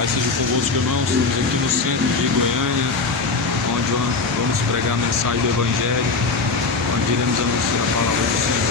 Paz seja convosco, irmãos. Estamos aqui no centro de Goiânia, onde vamos pregar a mensagem do Evangelho, onde iremos anunciar a palavra do Senhor.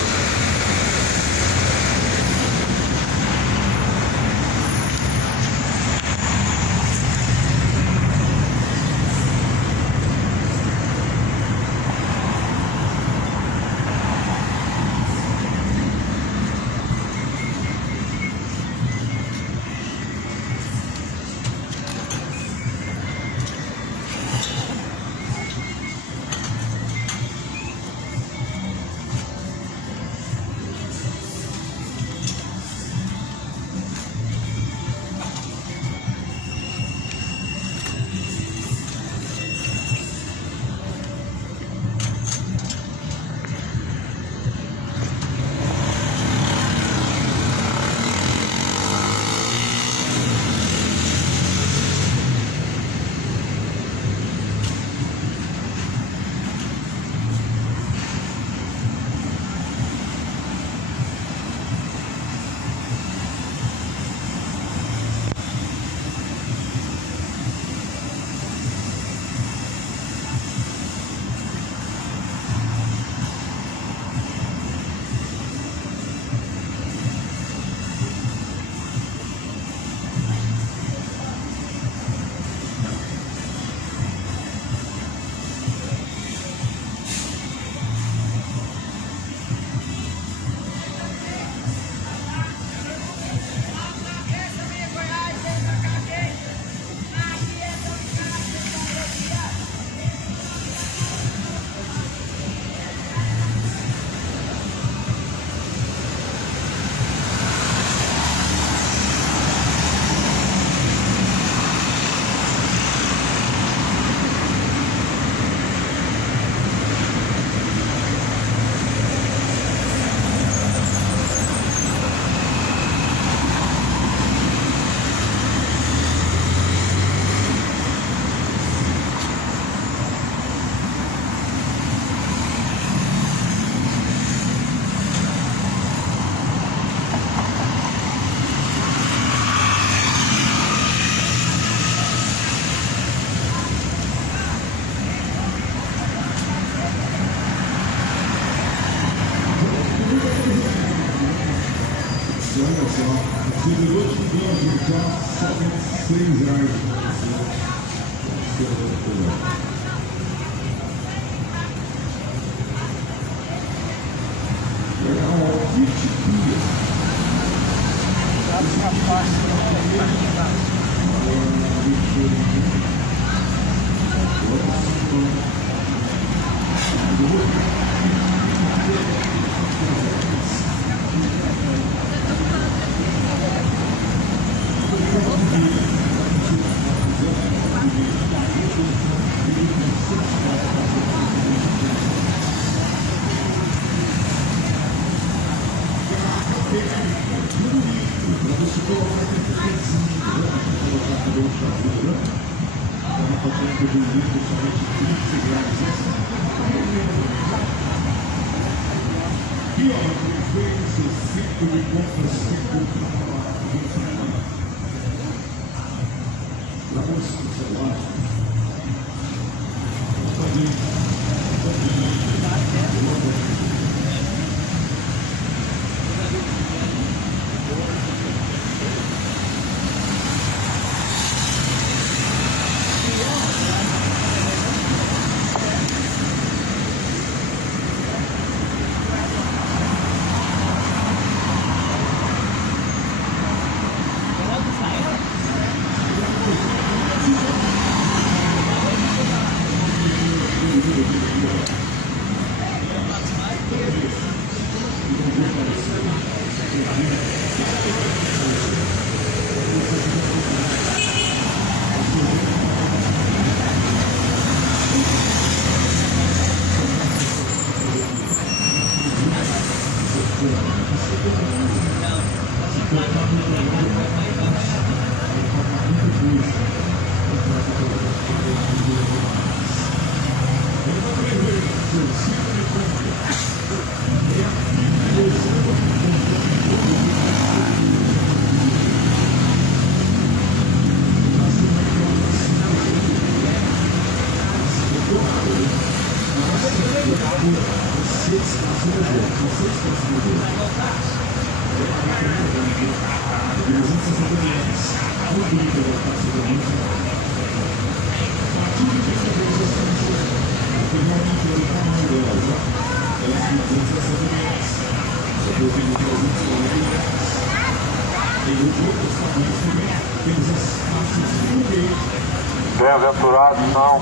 Bem-aventurados são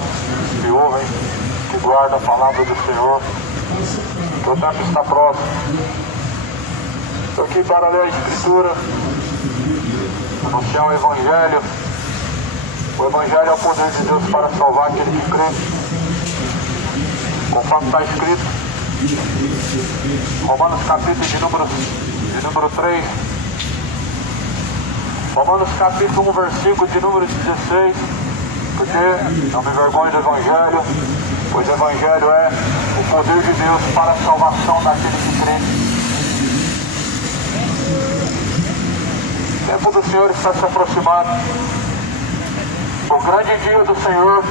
que ouvem, que guardam a palavra do Senhor, que o tempo está próximo. Estou aqui para ler a Escritura, anunciar o Evangelho. O Evangelho é o poder de Deus para salvar aquele que crê. Conforme está escrito, Romanos capítulo de número 3, Romanos capítulo 1, versículo de número 16, porque não me envergonho do Evangelho, pois o Evangelho é o poder de Deus para a salvação daquele que crê. O tempo do Senhor está se aproximando. O grande dia do Senhor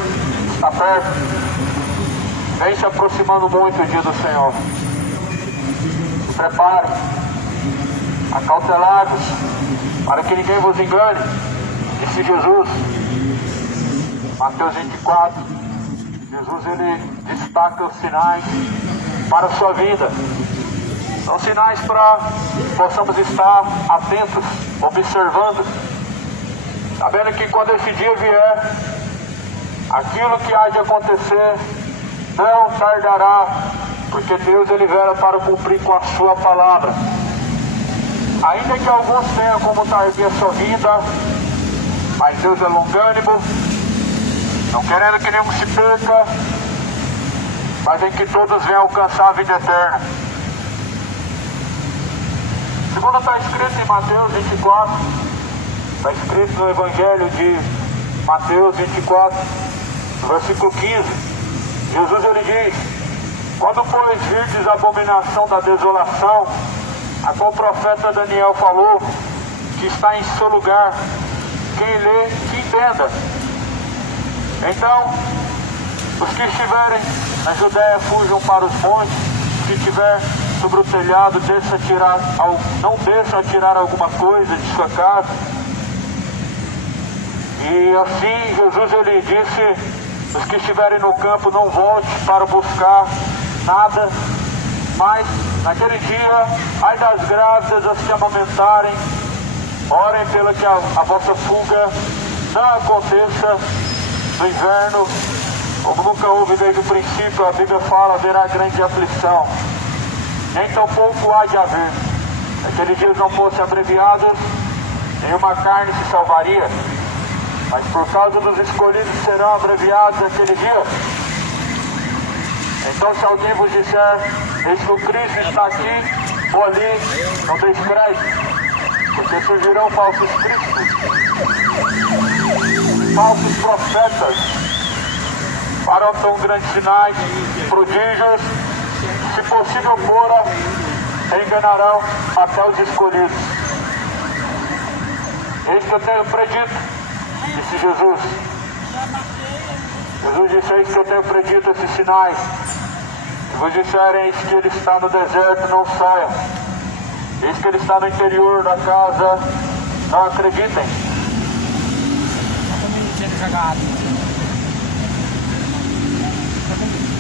está perto. Vem se aproximando muito o dia do Senhor. Se prepare, acautelados, para que ninguém vos engane, disse Jesus. Mateus 24, Jesus ele destaca os sinais para a sua vida. São sinais para que possamos estar atentos, observando, sabendo que quando esse dia vier, aquilo que há de acontecer não tardará, porque Deus ele vela para cumprir com a sua palavra. Ainda que alguns tenham como tardia a sua vida, mas Deus é longânimo, não querendo que nenhum se perca, mas em que todos venham alcançar a vida eterna. Segundo está escrito em Mateus 24, está escrito no Evangelho de Mateus 24, no versículo 15, Jesus ele diz: quando pois virdes a abominação da desolação, a qual o profeta Daniel falou, que está em seu lugar, quem lê, que entenda. Então, os que estiverem na Judéia fujam para os montes, se estiver sobre o telhado, não deixam tirar alguma coisa de sua casa. E assim Jesus ele disse: os que estiverem no campo não volte para buscar nada, mas naquele dia, ai das grávidas as que amamentarem, orem pela que a vossa fuga não aconteça no inverno, como nunca houve desde o princípio. A Bíblia fala, haverá grande aflição, nem tão pouco há de haver. Aqueles dias não fossem abreviados, nenhuma carne se salvaria, mas por causa dos escolhidos serão abreviados aquele dia. Então se alguém vos disser, eis que o Cristo está aqui ou ali, não deis crédito, porque surgirão falsos cristos, falsos profetas, farão tão grandes sinais, prodígios, se possível fora, enganarão até os escolhidos. Eis que eu tenho predito, disse Jesus. Jesus disse: eis que eu tenho predito esses sinais. Se vos disserem, eis que ele está no deserto, não saiam. Eis que ele está no interior da casa, não acreditem.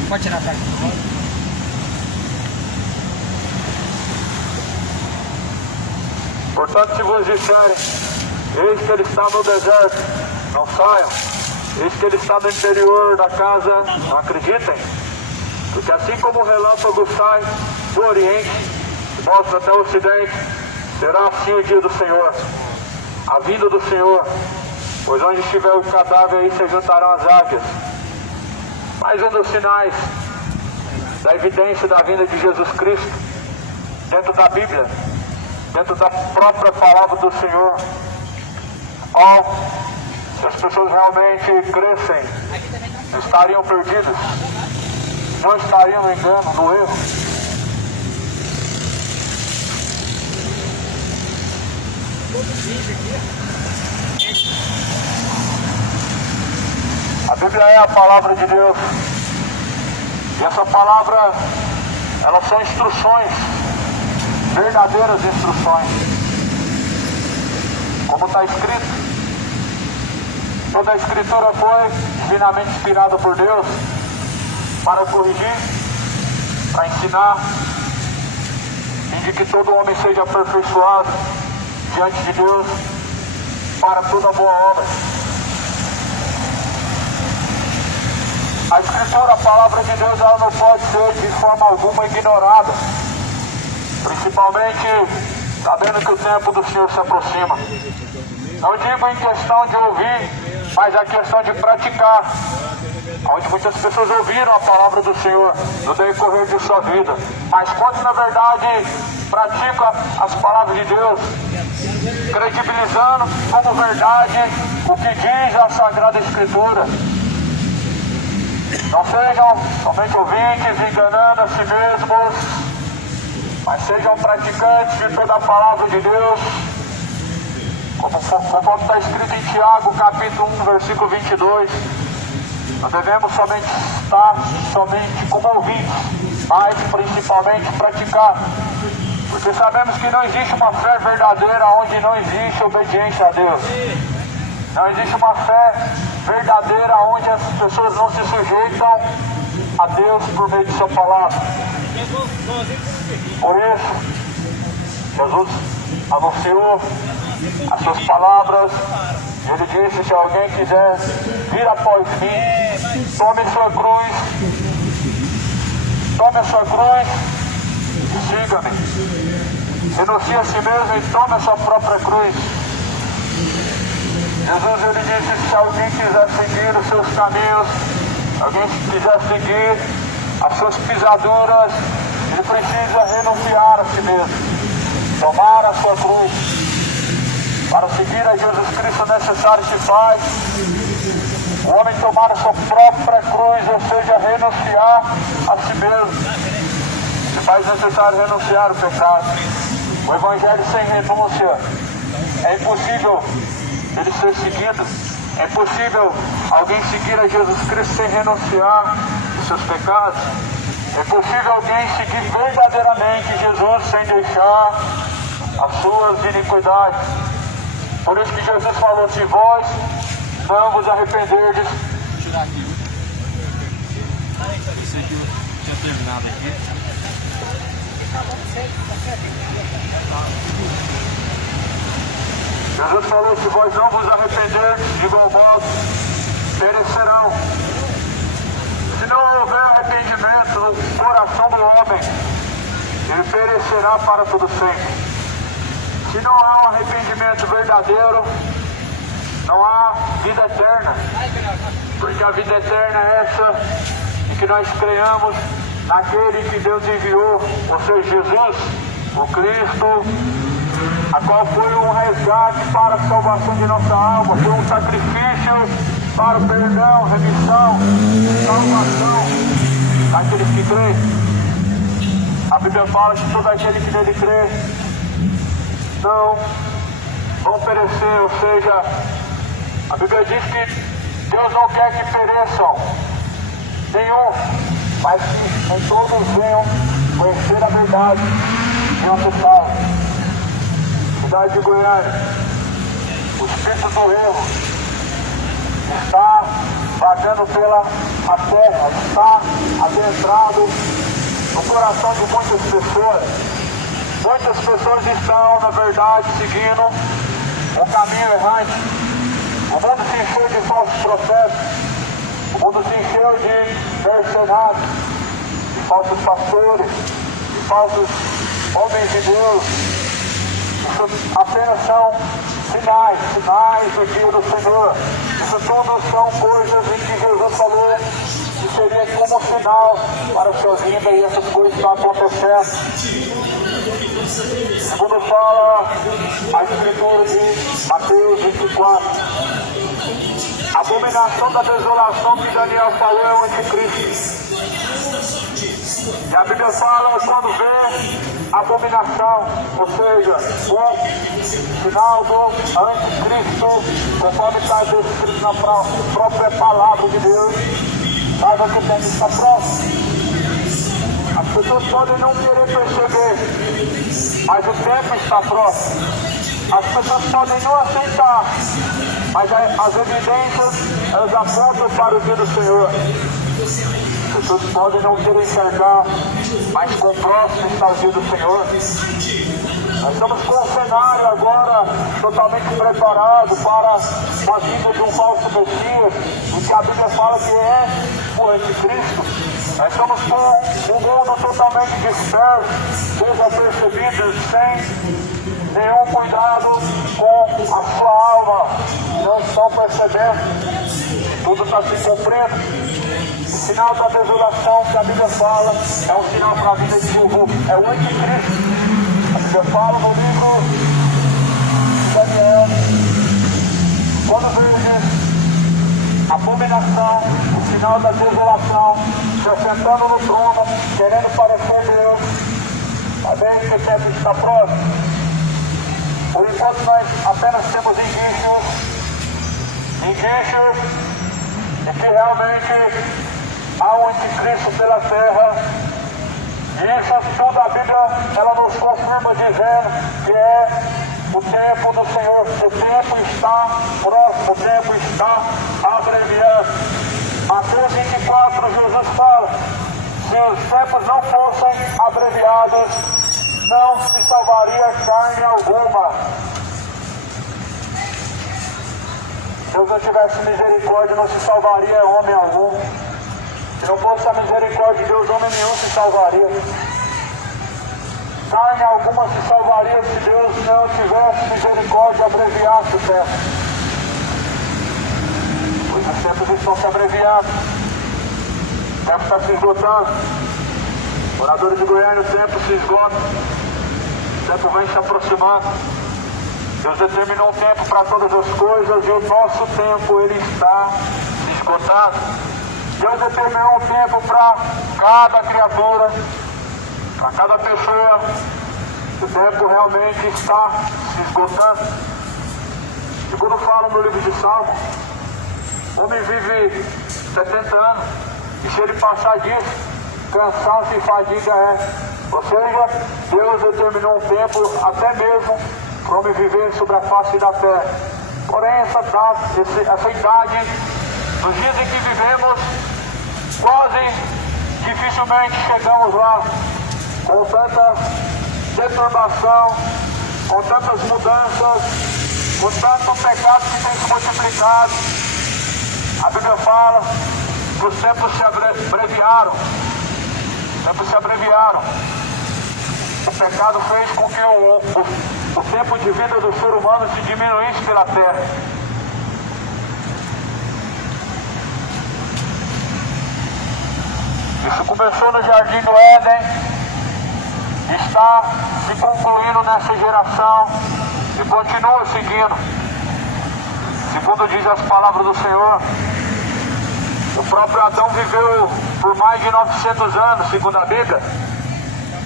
Pode tirar a parte. Portanto, se vos disserem, eis que ele está no deserto, não saiam. Eis que ele está no interior da casa, não acreditem. Porque assim como o relâmpago sai do Oriente e mostra até o Ocidente, será assim o dia do Senhor, a vinda do Senhor. Pois onde estiver o cadáver, aí se juntarão as águias. Mais um dos sinais da evidência da vinda de Jesus Cristo, dentro da Bíblia, dentro da própria palavra do Senhor. Se as pessoas realmente crescem, estariam perdidas, não estariam no engano, no erro. A Bíblia é a palavra de Deus, e essa palavra, elas são instruções verdadeiras instruções. Como está escrito, toda a Escritura foi divinamente inspirada por Deus para corrigir, para ensinar, fim de que todo homem seja aperfeiçoado diante de Deus para toda boa obra. A Escritura, a palavra de Deus, ela não pode ser de forma alguma ignorada, principalmente sabendo que o tempo do Senhor se aproxima. Não digo em questão de ouvir, mas a questão de praticar, onde muitas pessoas ouviram a palavra do Senhor no decorrer de sua vida, mas quantos na verdade praticam as palavras de Deus, credibilizando como verdade o que diz a Sagrada Escritura. Não sejam somente ouvintes, enganando a si mesmos, mas sejam praticantes de toda a palavra de Deus, como está escrito em Tiago, capítulo 1, versículo 22. Nós devemos somente estar como ouvintes, mas principalmente praticar, porque sabemos que não existe uma fé verdadeira onde não existe obediência a Deus. Não existe uma fé verdadeira onde as pessoas não se sujeitam a Deus por meio de sua palavra. Por isso, Jesus anunciou as suas palavras. Ele disse: se alguém quiser vir após mim, tome a sua cruz e siga-me. Renuncie a si mesmo e tome a sua própria cruz. Jesus, ele disse: se alguém quiser seguir os seus caminhos, se alguém quiser seguir as suas pisaduras, ele precisa renunciar a si mesmo, tomar a sua cruz. Para seguir a Jesus Cristo é necessário se faz o homem tomar a sua própria cruz, ou seja, renunciar a si mesmo. Se faz necessário renunciar o pecado. O Evangelho sem renúncia é impossível ele ser seguido. É impossível alguém seguir a Jesus Cristo sem renunciar os seus pecados. É impossível alguém seguir verdadeiramente Jesus sem deixar as suas iniquidades. Por isso que Jesus falou: se vós não vos arrependerdes. Vou tirar aqui. Isso aqui tinha terminado aqui. Jesus falou: se vós não vos arrependerdes, de igual modo perecerão. Se não houver arrependimento no coração do homem, ele perecerá para todo sempre. Se não há um arrependimento verdadeiro, não há vida eterna. Porque a vida eterna é essa, de que nós creiamos naquele que Deus enviou, ou seja, Jesus, o Cristo, a qual foi um resgate para a salvação de nossa alma, foi um sacrifício para o perdão, remissão, salvação daqueles que creem. A Bíblia fala que todo aquele que nele crê não vão perecer, ou seja, a Bíblia diz que Deus não quer que pereçam nenhum, mas que todos venham conhecer a verdade e alcançar. Cidade de Goiânia, o espírito do erro está vagando pela terra, está adentrado no coração de muitas pessoas. Muitas pessoas estão, na verdade, seguindo um caminho errante. O mundo se encheu de falsos profetas. O mundo se encheu de mercenários, de falsos pastores, de falsos homens de Deus. Isso apenas são sinais do dia do Senhor. Isso tudo são coisas em que Jesus falou que seria como sinal para a sua vinda, e essas coisas estão acontecendo. Segundo fala a Escritura de Mateus 24, a abominação da desolação que Daniel falou é o anticristo. E a Bíblia fala quando vem a abominação, ou seja, o sinal do anticristo, conforme está descrito na própria palavra de Deus, saiba que o tempo está próximo. As pessoas podem não querer perceber, mas o tempo está próximo. As pessoas podem não aceitar, mas as evidências, elas apontam para o dia do Senhor. As pessoas podem não querer enxergar, mas com o próximo está o dia do Senhor. Nós estamos com um cenário agora totalmente preparado para a vinda de um falso Messias, o que a Bíblia fala que é o anticristo. Nós estamos com um mundo totalmente disperso, desapercebido, sem nenhum cuidado com a sua alma. Não estão percebendo, tudo está se cumprindo. O sinal da desolação que a Bíblia fala é um sinal para a vida de Jesus, é o anticristo. A Bíblia fala no livro de Daniel, quando veio abominação, o sinal da desolação, se assentando no trono, querendo parecer Deus, sabendo que o tempo está próximo. Por enquanto nós apenas temos indícios de que realmente há um anticristo pela terra. E isso tudo a Bíblia, ela nos confirma dizendo que é o tempo do Senhor. O tempo está próximo, o tempo está abreviando. Mateus 24, Jesus fala, se os tempos não fossem abreviados, não se salvaria carne alguma. Se Deus não tivesse misericórdia, não se salvaria homem algum. Se não fosse a misericórdia de Deus, homem nenhum se salvaria. Carne alguma se salvaria se Deus não tivesse misericórdia e abreviasse o tempo. Pois os tempos estão se abreviando. O tempo está se esgotando. Moradores de Goiânia, o tempo se esgota. O tempo vem se aproximando. Deus determinou um tempo para todas as coisas e o nosso tempo, ele está se esgotando. Deus determinou um tempo para cada criatura, para cada pessoa. O tempo realmente está se esgotando. E quando falam no livro de Salmos, o homem vive 70 anos, e se ele passar disso, cansaço e fadiga é. Ou seja, Deus determinou um tempo até mesmo para o homem viver sobre a face da terra. Porém, essa idade, nos dias em que vivemos, quase dificilmente chegamos lá, com tanta deturbação, com tantas mudanças, com tanto pecado que tem se multiplicado. A Bíblia fala que os tempos se abreviaram. Os tempos se abreviaram. O pecado fez com que o tempo de vida do ser humano se diminuísse pela terra. Isso começou no Jardim do Éden, está se concluindo nessa geração e continua seguindo. Segundo diz as palavras do Senhor, o próprio Adão viveu por mais de 900 anos, segundo a Bíblia.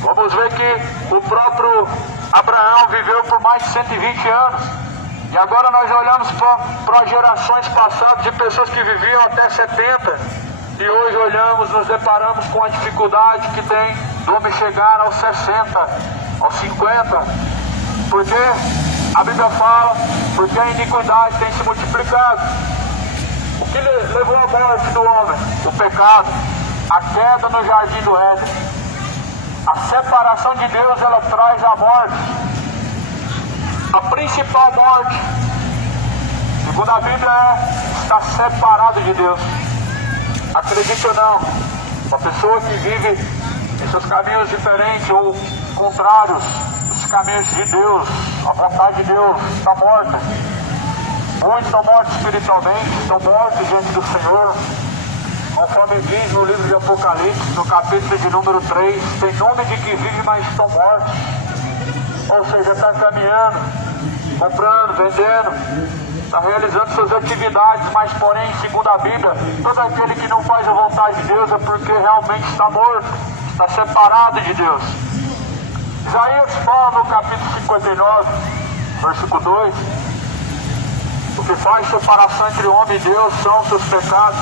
Vamos ver que o próprio Abraão viveu por mais de 120 anos. E agora nós olhamos para gerações passadas de pessoas que viviam até 70. E hoje olhamos, nos deparamos com a dificuldade que tem do homem chegar aos 60, aos 50. Porque a Bíblia fala, porque a iniquidade tem se multiplicado. O que levou à morte do homem? O pecado, a queda no Jardim do Éden. A separação de Deus, ela traz a morte. A principal morte, segundo a Bíblia, é estar separado de Deus. Acredite ou não, uma pessoa que vive em seus caminhos diferentes ou contrários dos caminhos de Deus, a vontade de Deus, está morta. Muitos estão mortos espiritualmente, estão mortos diante do Senhor. Conforme diz no livro de Apocalipse, no capítulo de número 3, tem nome de que vive, mas estão mortos. Ou seja, está caminhando, comprando, vendendo, está realizando suas atividades, mas porém, segundo a Bíblia, todo aquele que não faz a vontade de Deus é porque realmente está morto, está separado de Deus. Isaías fala no capítulo 59, versículo 2, o que faz separação entre o homem e Deus são seus pecados.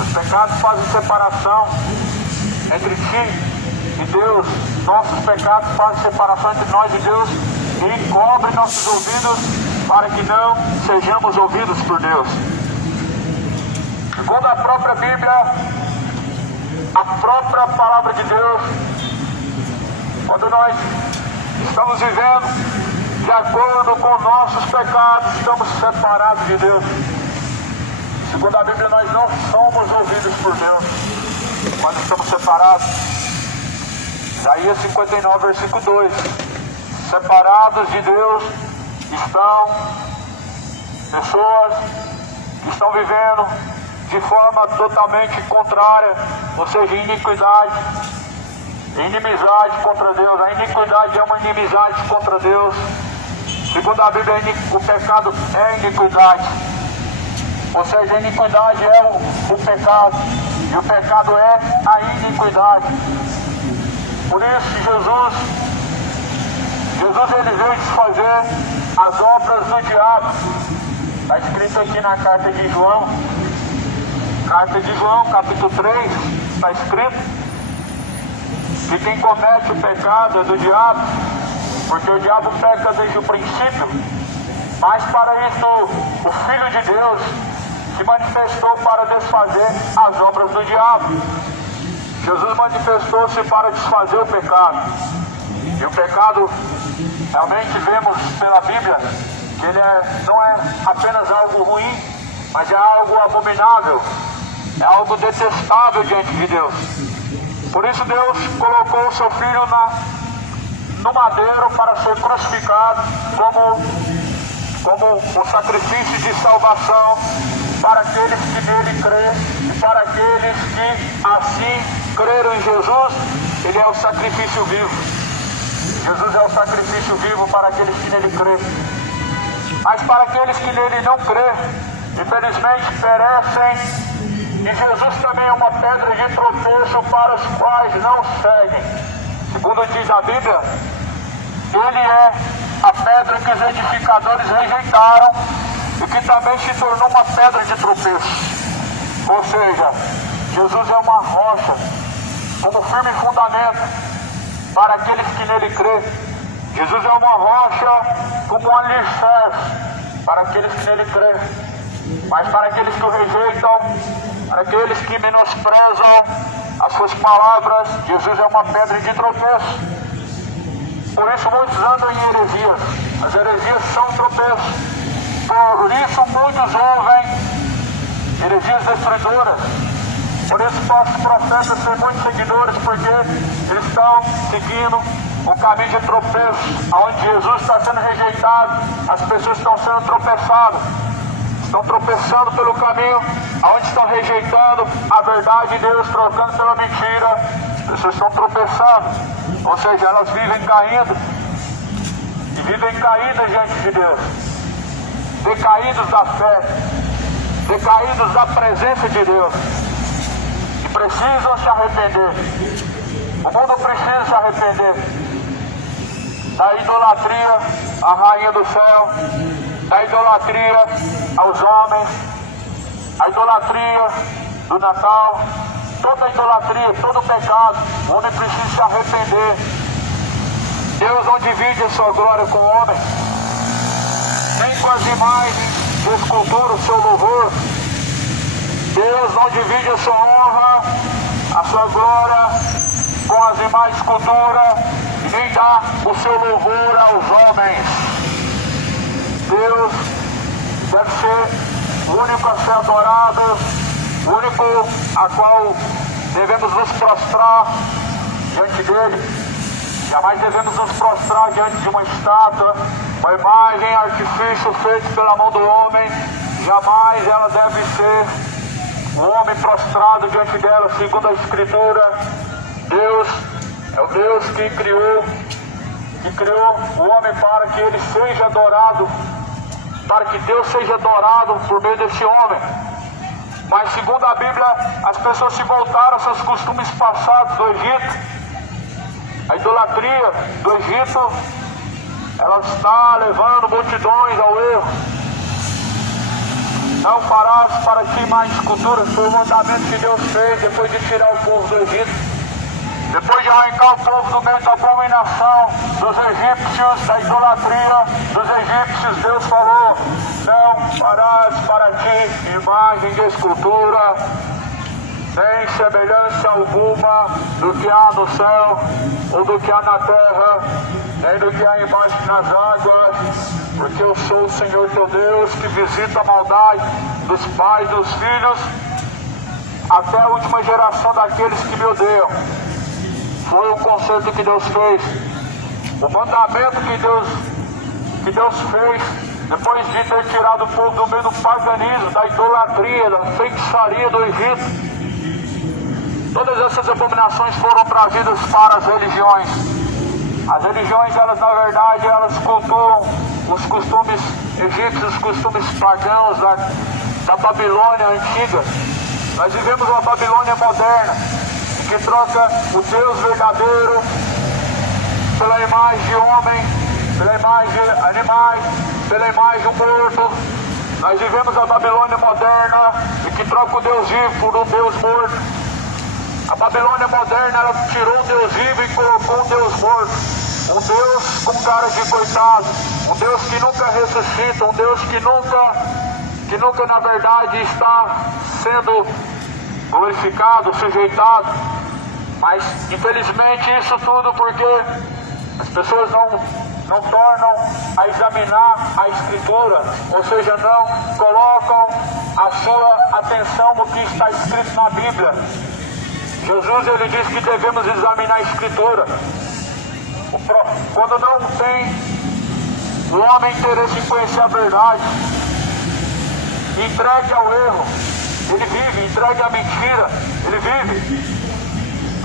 Os pecados fazem separação entre ti e Deus. Nossos pecados fazem separação entre nós e Deus e cobre nossos ouvidos para que não sejamos ouvidos por Deus. Segundo a própria Bíblia, a própria palavra de Deus, quando nós estamos vivendo de acordo com nossos pecados, estamos separados de Deus. Segundo a Bíblia, nós não somos ouvidos por Deus quando estamos separados. Isaías 59, versículo 2. Separados de Deus estão pessoas que estão vivendo de forma totalmente contrária, ou seja, iniquidade, inimizade contra Deus. A iniquidade é uma inimizade contra Deus. Segundo a Bíblia, o pecado é iniquidade, ou seja, a iniquidade é o pecado, e o pecado é a iniquidade. Por isso Jesus ele veio desfazer as obras do diabo. Está escrito aqui na carta de João, capítulo 3, está escrito que quem comete o pecado é do diabo, porque o diabo peca desde o princípio. Mas para isso o Filho de Deus se manifestou para desfazer as obras do diabo. Jesus manifestou-se para desfazer o pecado. E o pecado, realmente vemos pela Bíblia, que ele não é apenas algo ruim, mas é algo abominável, é algo detestável diante de Deus. Por isso Deus colocou o seu Filho no madeiro para ser crucificado como o sacrifício de salvação para aqueles que nele crêem e para aqueles que assim creram em Jesus. Ele é o sacrifício vivo. Jesus é o sacrifício vivo para aqueles que nele crêem. Mas para aqueles que nele não crêem, infelizmente perecem. E Jesus também é uma pedra de tropeço para os quais não seguem. Segundo diz a Bíblia, ele é a pedra que os edificadores rejeitaram e que também se tornou uma pedra de tropeço. Ou seja, Jesus é uma rocha, como firme fundamento para aqueles que nele crêem. Jesus é uma rocha como um alicerce para aqueles que nele crêem. Mas para aqueles que o rejeitam, para aqueles que menosprezam as suas palavras, Jesus é uma pedra de tropeço. Por isso muitos andam em heresias. As heresias são tropeços. Por isso muitos ouvem heresias destruidoras. Por isso nossos profetas têm muitos seguidores, porque eles estão seguindo o caminho de tropeço, onde Jesus está sendo rejeitado, as pessoas estão sendo tropeçadas. Estão tropeçando pelo caminho, onde estão rejeitando a verdade de Deus, trocando pela mentira. As pessoas estão tropeçando, ou seja, elas vivem caindo, e vivem caídas diante de Deus, decaídos da fé, decaídos da presença de Deus, e precisam se arrepender. O mundo precisa se arrepender da idolatria à rainha do céu, da idolatria aos homens, a idolatria do Natal, toda idolatria, todo pecado. O homem precisa se arrepender. Deus não divide a sua glória com o homem, nem com as imagens de escultura o seu louvor. Deus não divide a sua honra, a sua glória com as imagens de escultura, e nem dá o seu louvor aos homens. Deus deve ser o único a ser adorado, o único a qual devemos nos prostrar diante dele. Jamais devemos nos prostrar diante de uma estátua, uma imagem, artifício feito pela mão do homem. Jamais ela deve ser o homem prostrado diante dela, segundo a Escritura. Deus é o Deus que criou o homem para que ele seja adorado, para que Deus seja adorado por meio desse homem. Mas segundo a Bíblia, as pessoas se voltaram aos seus costumes passados do Egito. A idolatria do Egito, ela está levando multidões ao erro. Não farás para ti mais esculturas, foi o mandamento que Deus fez depois de tirar o povo do Egito. depois de arrancar o povo do meio da abominação, dos egípcios, da idolatria dos egípcios, Deus falou: não farás para ti imagem de escultura, nem semelhança alguma do que há no céu, ou do que há na terra, nem do que há embaixo nas águas, porque eu sou o Senhor teu Deus, que visita a maldade dos pais e dos filhos, até a última geração daqueles que me odeiam. Foi o conserto que Deus fez, o mandamento que Deus fez, depois de ter tirado o povo do meio do paganismo, da idolatria, da feitiçaria do Egito. Todas essas abominações foram trazidas para as religiões. As religiões, elas na verdade, elas cultuam os costumes egípcios, os costumes pagãos da Babilônia antiga. Nós vivemos uma Babilônia moderna, que troca o Deus verdadeiro pela imagem de homem, pela imagem de animais, pela imagem de um morto. Nós vivemos a Babilônia moderna, que troca o Deus vivo por um Deus morto. A Babilônia moderna, ela tirou um Deus vivo e colocou um Deus morto. Um Deus com cara de coitado, um Deus que nunca ressuscita, um Deus que nunca na verdade está sendo glorificado, sujeitado. Mas infelizmente isso tudo porque as pessoas não tornam a examinar a Escritura, ou seja, não colocam a sua atenção no que está escrito na Bíblia. Jesus, ele diz que devemos examinar a Escritura. Quando não tem o homem interesse em conhecer a verdade, entregue ao erro, ele vive, entregue à mentira, ele vive.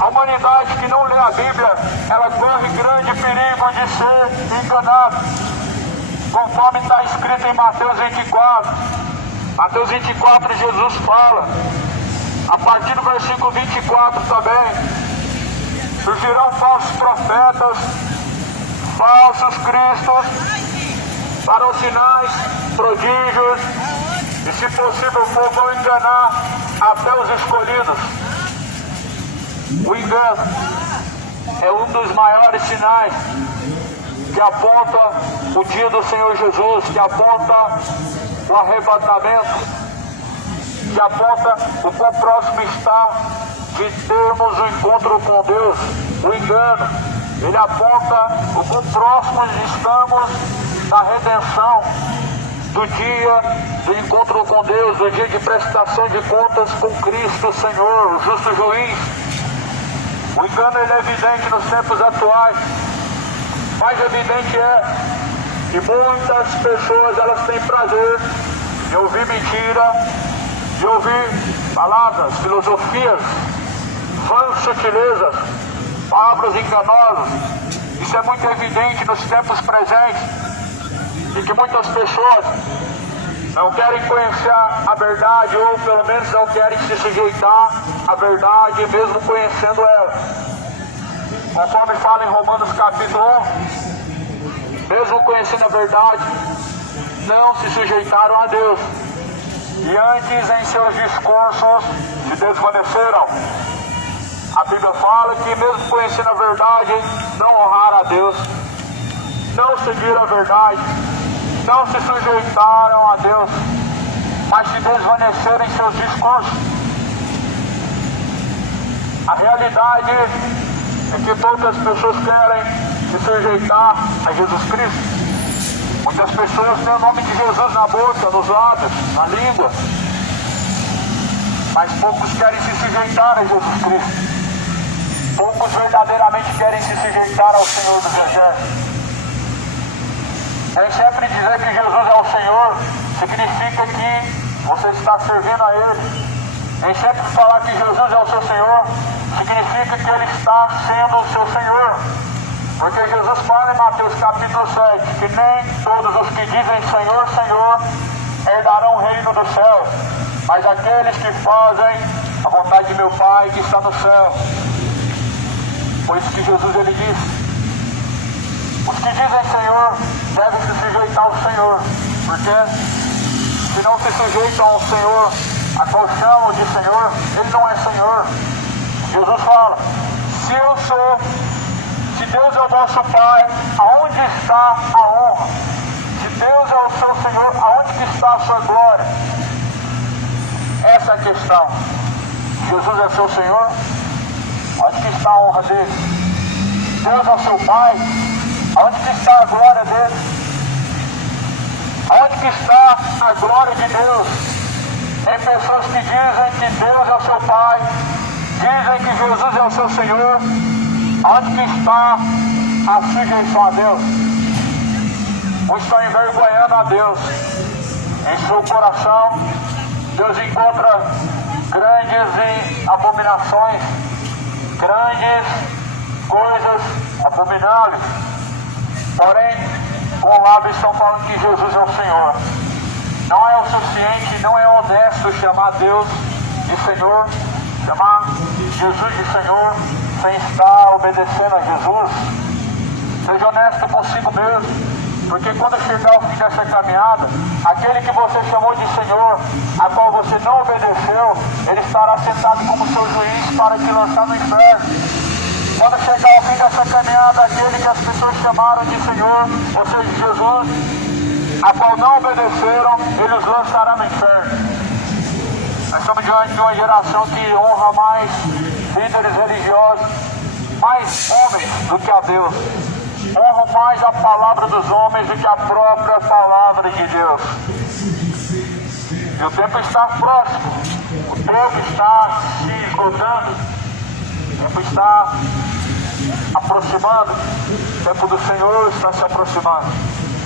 A humanidade que não lê a Bíblia, ela corre grande perigo de ser enganada, conforme está escrito em Mateus 24. Mateus 24, Jesus fala, a partir do versículo 24 também: surgirão falsos profetas, falsos cristos, farão sinais, prodígios, e se possível for, vão enganar até os escolhidos. O engano é um dos maiores sinais que aponta o dia do Senhor Jesus, que aponta o arrebatamento, que aponta o quão próximo está de termos o encontro com Deus. O engano, ele aponta o quão próximos estamos da redenção, do dia do encontro com Deus, do dia de prestação de contas com Cristo Senhor, o justo juiz. O engano, ele é evidente nos tempos atuais. Mais evidente é que muitas pessoas, elas têm prazer de ouvir mentira, de ouvir palavras, filosofias, vãs sutilezas, palavras enganosas. Isso é muito evidente nos tempos presentes, e que muitas pessoas não querem conhecer a verdade, ou pelo menos não querem se sujeitar à verdade, mesmo conhecendo ela. Conforme fala em Romanos capítulo 1, mesmo conhecendo a verdade, não se sujeitaram a Deus, e antes em seus discursos se desvaneceram. A Bíblia fala que mesmo conhecendo a verdade, não honraram a Deus, não seguiram a verdade, não se sujeitaram a Deus, mas se desvaneceram em seus discursos. A realidade é que poucas pessoas querem se sujeitar a Jesus Cristo. Muitas pessoas têm o nome de Jesus na boca, nos lábios, na língua, mas poucos querem se sujeitar a Jesus Cristo. Poucos verdadeiramente querem se sujeitar ao Senhor dos Exércitos. Nem sempre dizer que Jesus é o Senhor significa que você está servindo a Ele. Nem sempre falar que Jesus é o seu Senhor significa que Ele está sendo o seu Senhor. Porque Jesus fala em Mateus capítulo 7 que nem todos os que dizem Senhor, Senhor herdarão o reino dos céus, mas aqueles que fazem a vontade de meu Pai que está no céu. Por isso que Jesus, ele disse: os que dizem Senhor devem se sujeitar ao Senhor, porque se não se sujeitam ao Senhor, a qual chamam de Senhor, Ele não é Senhor. Jesus fala: Se Deus é o vosso Pai, aonde está a honra? Se Deus é o seu Senhor, aonde que está a sua glória? Essa é a questão. Jesus é seu Senhor? Onde que está a honra dele? Deus é o seu Pai? Onde que está a glória dele? Onde que está a glória de Deus? Tem pessoas que dizem que Deus é o seu Pai, dizem que Jesus é o seu Senhor. Onde que está a sujeição a Deus? Muitos estão envergonhando a Deus. Em seu coração, Deus encontra grandes abominações, grandes coisas abomináveis. Porém, com o lábio estão falando que Jesus é o Senhor. Não é o suficiente, não é honesto chamar Deus de Senhor, chamar Jesus de Senhor, sem estar obedecendo a Jesus. Seja honesto consigo mesmo, porque quando chegar ao fim dessa caminhada, aquele que você chamou de Senhor, a qual você não obedeceu, ele estará sentado como seu juiz para te lançar no inferno. Quando chegar ao fim dessa caminhada, aquele que as pessoas chamaram de Senhor, ou seja, Jesus, a qual não obedeceram, ele os lançará no inferno. Nós estamos diante de uma geração que honra mais líderes religiosos, mais homens do que a Deus. Honram mais a palavra dos homens do que a própria palavra de Deus. E o tempo está próximo. O tempo está se esgotando. O tempo está aproximando. O tempo do Senhor está se aproximando.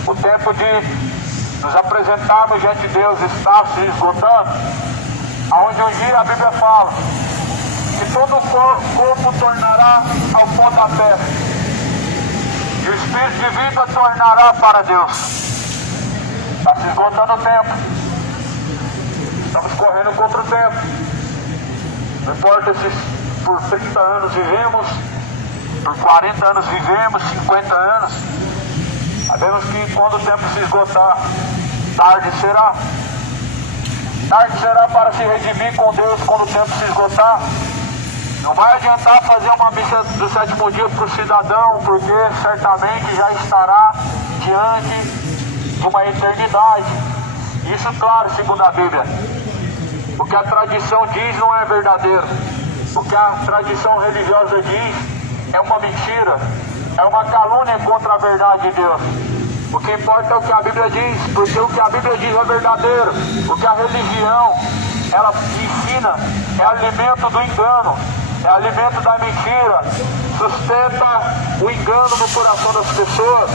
O tempo de nos apresentarmos diante de Deus está se esgotando. Aonde um dia a Bíblia fala que todo o corpo tornará ao pó da terra, e o Espírito de vida tornará para Deus. Está se esgotando o tempo. Estamos correndo contra o tempo. Não importa se por 30 anos vivemos, por 40 anos vivemos, 50 anos. Sabemos que quando o tempo se esgotar, tarde será. Tarde será para se redimir com Deus quando o tempo se esgotar. Não vai adiantar fazer uma missa do sétimo dia para o cidadão, porque certamente já estará diante de uma eternidade. Isso, claro, segundo a Bíblia. O que a tradição diz não é verdadeiro. O que a tradição religiosa diz é uma mentira, é uma calúnia contra a verdade de Deus. O que importa é o que a Bíblia diz, porque o que a Bíblia diz é verdadeiro. O que a religião, ela ensina, é alimento do engano, é alimento da mentira, sustenta o engano no coração das pessoas.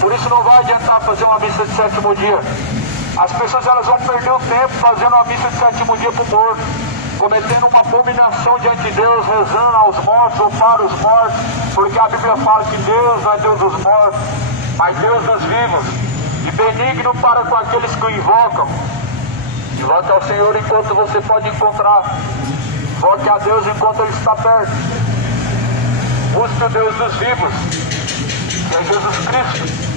Por isso não vai adiantar fazer uma missa de sétimo dia. As pessoas elas vão perder o tempo fazendo uma missa de sétimo dia para o morto, cometendo uma abominação diante de Deus, rezando aos mortos ou para os mortos, porque a Bíblia fala que Deus não é Deus dos mortos, mas Deus dos vivos, e benigno para com aqueles que o invocam. Invoque ao Senhor enquanto você pode encontrar. Invoque a Deus enquanto Ele está perto. Busque o Deus dos vivos, que é Jesus Cristo.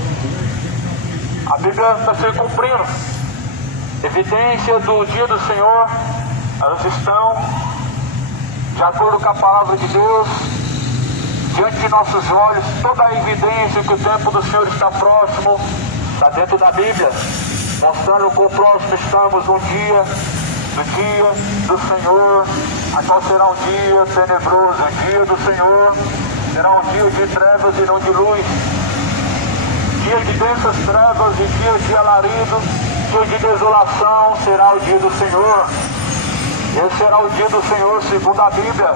A Bíblia está se cumprindo. Evidência do dia do Senhor, elas estão de acordo com a palavra de Deus, diante de nossos olhos. Toda a evidência que o tempo do Senhor está próximo está dentro da Bíblia, mostrando quão próximo estamos no dia do Senhor, a qual será um dia tenebroso. O dia do Senhor será um dia de trevas e não de luz, dia de densas trevas e dia de alarido, dia de desolação será o dia do Senhor. Esse será o dia do Senhor segundo a Bíblia,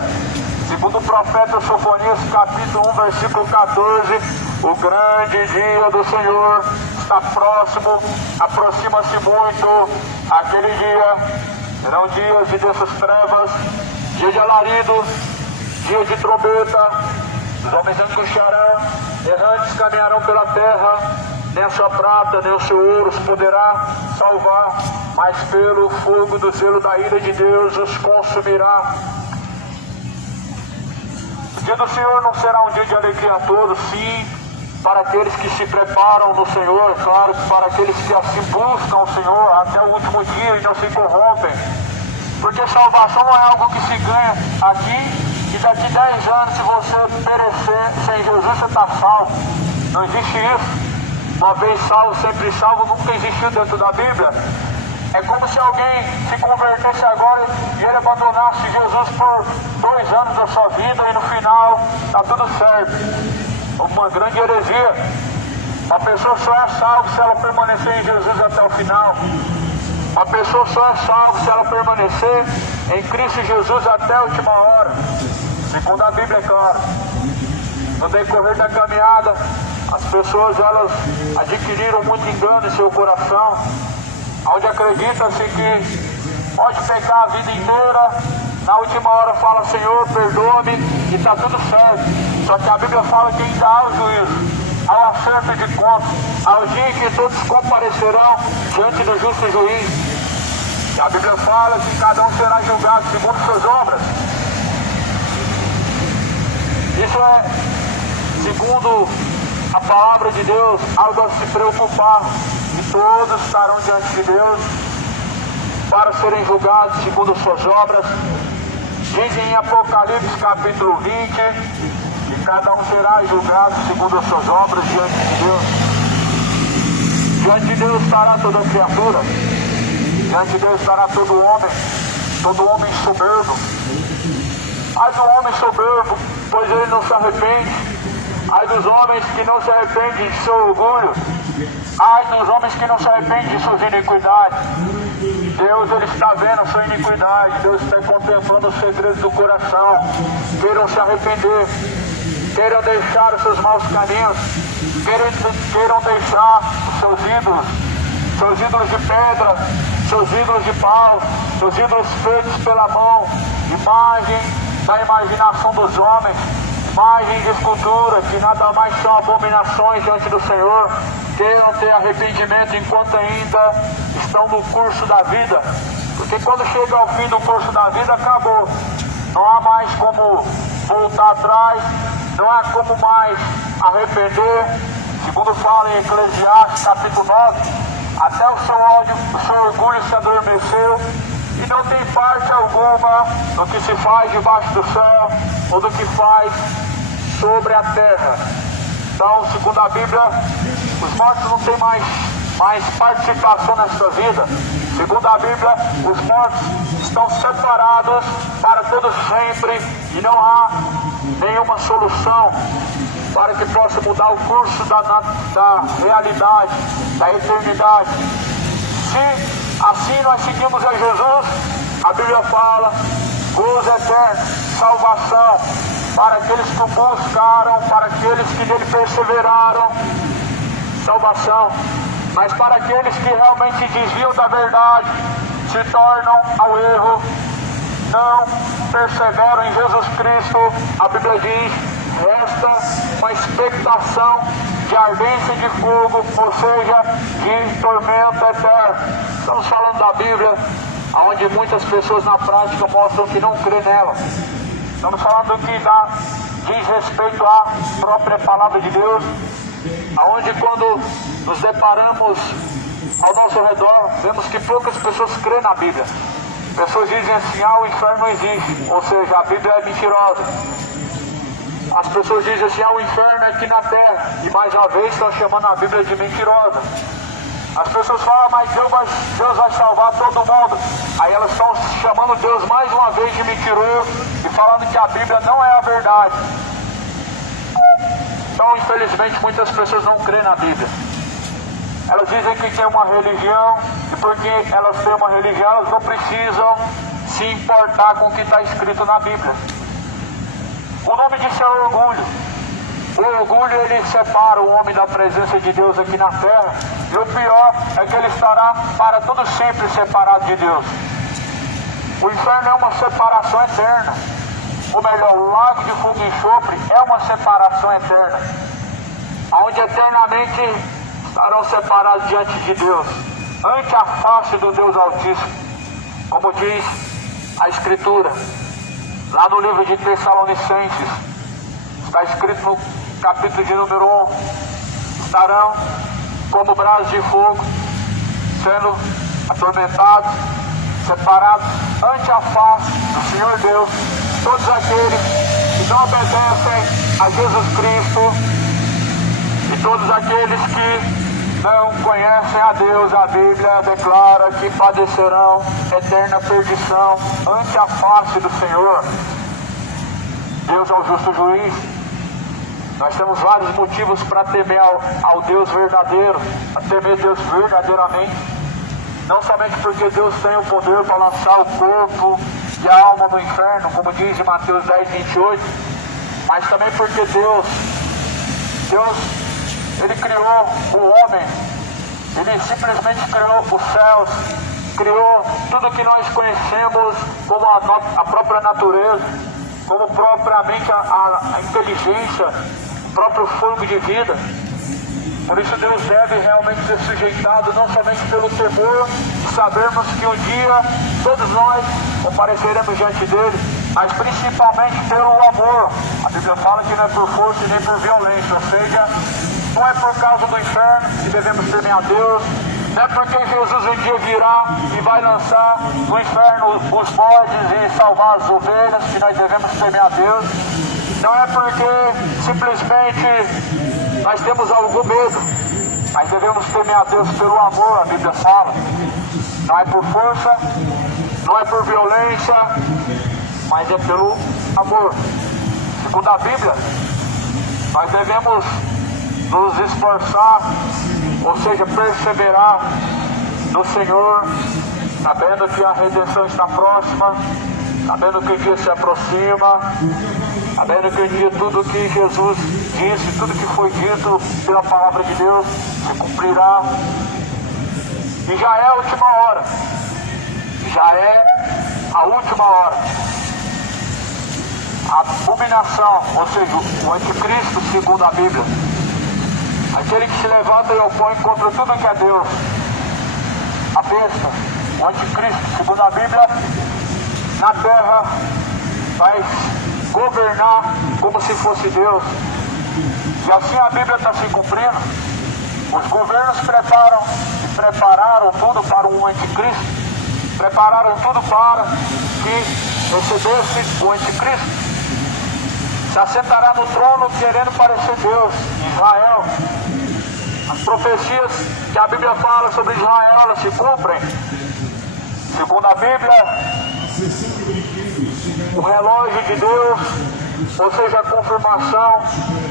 segundo o profeta Sofonias capítulo 1 versículo 14. O grande dia do Senhor está próximo, aproxima-se muito. Aquele dia serão dias de dessas trevas, dia de alarido, dia de trombeta. Os homens angustarão, errantes caminharão pela terra, nem a sua prata, nem o seu ouro os poderá salvar, mas pelo fogo do zelo da ira de Deus os consumirá. O dia do Senhor não será um dia de alegria a todos, sim, para aqueles que se preparam no Senhor, claro, para aqueles que assim buscam o Senhor até o último dia e não se corrompem, porque salvação não é algo que se ganha aqui que daqui 10 anos, se você perecer sem Jesus, você está salvo. Não existe isso. Uma vez salvo, sempre salvo, nunca existiu dentro da Bíblia. É como se alguém se convertesse agora e ele abandonasse Jesus por 2 anos da sua vida e no final está tudo certo. Uma grande heresia. Uma pessoa só é salva se ela permanecer em Jesus até o final. Uma pessoa só é salva se ela permanecer em Cristo Jesus até a última hora. Segundo a Bíblia, é claro. No decorrer da caminhada, as pessoas elas adquiriram muito engano em seu coração, onde acredita-se que pode pecar a vida inteira, na última hora fala, Senhor, perdoa-me, e está tudo certo. Só que a Bíblia fala que ainda há o juízo, ao acerto de contas, ao dia em que todos comparecerão diante do justo juiz. E a Bíblia fala que cada um será julgado segundo suas obras. Isso é, segundo a palavra de Deus, algo a se preocupar. E todos estarão diante de Deus para serem julgados segundo suas obras. Dizem em Apocalipse capítulo 20, e cada um será julgado segundo as suas obras diante de Deus. Diante de Deus estará toda criatura. Diante de Deus estará todo homem soberbo. Ai do homem soberbo, pois ele não se arrepende. Ai dos homens que não se arrependem de seu orgulho. Ai dos homens que não se arrependem de suas iniquidades. Deus, ele está vendo a sua iniquidade. Deus está contemplando os segredos do coração. Queiram se arrepender. Queiram deixar os seus maus caminhos. Queiram deixar os seus ídolos. Seus ídolos de pedra. Seus ídolos de pau. Seus ídolos feitos pela mão. Imagem da imaginação dos homens. Imagem de escultura, que nada mais são abominações diante do Senhor. Queiram ter arrependimento enquanto ainda estão no curso da vida. Porque quando chega ao fim do curso da vida, acabou. Não há mais como voltar atrás. Não há como mais arrepender. Segundo fala em Eclesiastes capítulo 9, até o seu ódio, o seu orgulho se adormeceu. E não tem parte alguma do que se faz debaixo do céu ou do que faz sobre a terra. Então, segundo a Bíblia, os mortos não têm mais participação nessa vida. Segundo a Bíblia, os mortos estão separados para todo sempre e não há nenhuma solução para que possa mudar o curso da realidade, da eternidade. Se assim nós seguimos a Jesus, a Bíblia fala, gozo eterno, salvação, para aqueles que o buscaram, para aqueles que nele perseveraram, salvação. Mas para aqueles que realmente se desviam da verdade, se tornam ao erro, não perseveram em Jesus Cristo, a Bíblia diz, resta uma expectação de ardência de fogo, ou seja, de tormento eterno. Estamos falando da Bíblia, onde muitas pessoas na prática mostram que não crê nela. Estamos falando do que diz respeito à própria palavra de Deus, onde quando nos deparamos ao nosso redor, vemos que poucas pessoas creem na Bíblia. Pessoas dizem assim, o inferno não existe, ou seja, a Bíblia é mentirosa. As pessoas dizem assim, o inferno é aqui na terra, e mais uma vez estão chamando a Bíblia de mentirosa. As pessoas falam, mas Deus vai salvar todo mundo. Aí elas estão chamando Deus mais uma vez de mentiroso e falando que a Bíblia não é a verdade. Então, infelizmente, muitas pessoas não creem na Bíblia. Elas dizem que tem uma religião, e porque elas têm uma religião, elas não precisam se importar com o que está escrito na Bíblia. O nome disso é orgulho. O orgulho, ele separa o homem da presença de Deus aqui na terra, e o pior é que ele estará para todo sempre separado de Deus. O inferno é uma separação eterna. Ou melhor, o lago de fogo e enxofre é uma separação eterna, onde eternamente estarão separados diante de Deus, ante a face do Deus Altíssimo, como diz a Escritura, lá no livro de Tessalonicenses, está escrito no capítulo de número 1, estarão como brasas de fogo, sendo atormentados, separados ante a face do Senhor Deus, todos aqueles não obedecem a Jesus Cristo, e todos aqueles que não conhecem a Deus, a Bíblia declara que padecerão eterna perdição ante a face do Senhor. Deus é o justo juiz. Nós temos vários motivos para temer ao Deus verdadeiro, a temer Deus verdadeiramente. Não somente porque Deus tem o poder para lançar o corpo e a alma no inferno, como diz em Mateus 10, 28, mas também porque Deus, Ele criou o homem, Ele simplesmente criou os céus, criou tudo que nós conhecemos como a própria natureza, como propriamente a inteligência, o próprio fôlego de vida. Por isso Deus deve realmente ser sujeitado não somente pelo temor de sabermos que um dia todos nós compareceremos diante dele, mas principalmente pelo amor. A Bíblia fala que não é por força e nem por violência, ou seja, não é por causa do inferno que devemos temer a Deus, não é porque Jesus um dia virá e vai lançar no inferno os bodes e salvar as ovelhas que nós devemos temer a Deus, não é porque simplesmente nós temos algum medo, mas devemos temer a Deus pelo amor. A Bíblia fala, não é por força, não é por violência, mas é pelo amor. Segundo a Bíblia, nós devemos nos esforçar, ou seja, perseverar no Senhor, sabendo que a redenção está próxima, sabendo que o dia se aproxima, sabendo que o dia tudo que Jesus disse, tudo que foi dito pela palavra de Deus se cumprirá. E já é a última hora. Já é a última hora. A abominação, ou seja, o anticristo, segundo a Bíblia, aquele que se levanta e opõe contra tudo que é Deus, a besta, o anticristo, segundo a Bíblia, na terra vai governar como se fosse Deus. E assim a Bíblia está se cumprindo. Os governos prepararam tudo para um anticristo, prepararam tudo para que recebesse o anticristo. Se assentará no trono querendo parecer Deus, Israel. As profecias que a Bíblia fala sobre Israel, elas se cumprem. Segundo a Bíblia, o relógio de Deus, ou seja, a confirmação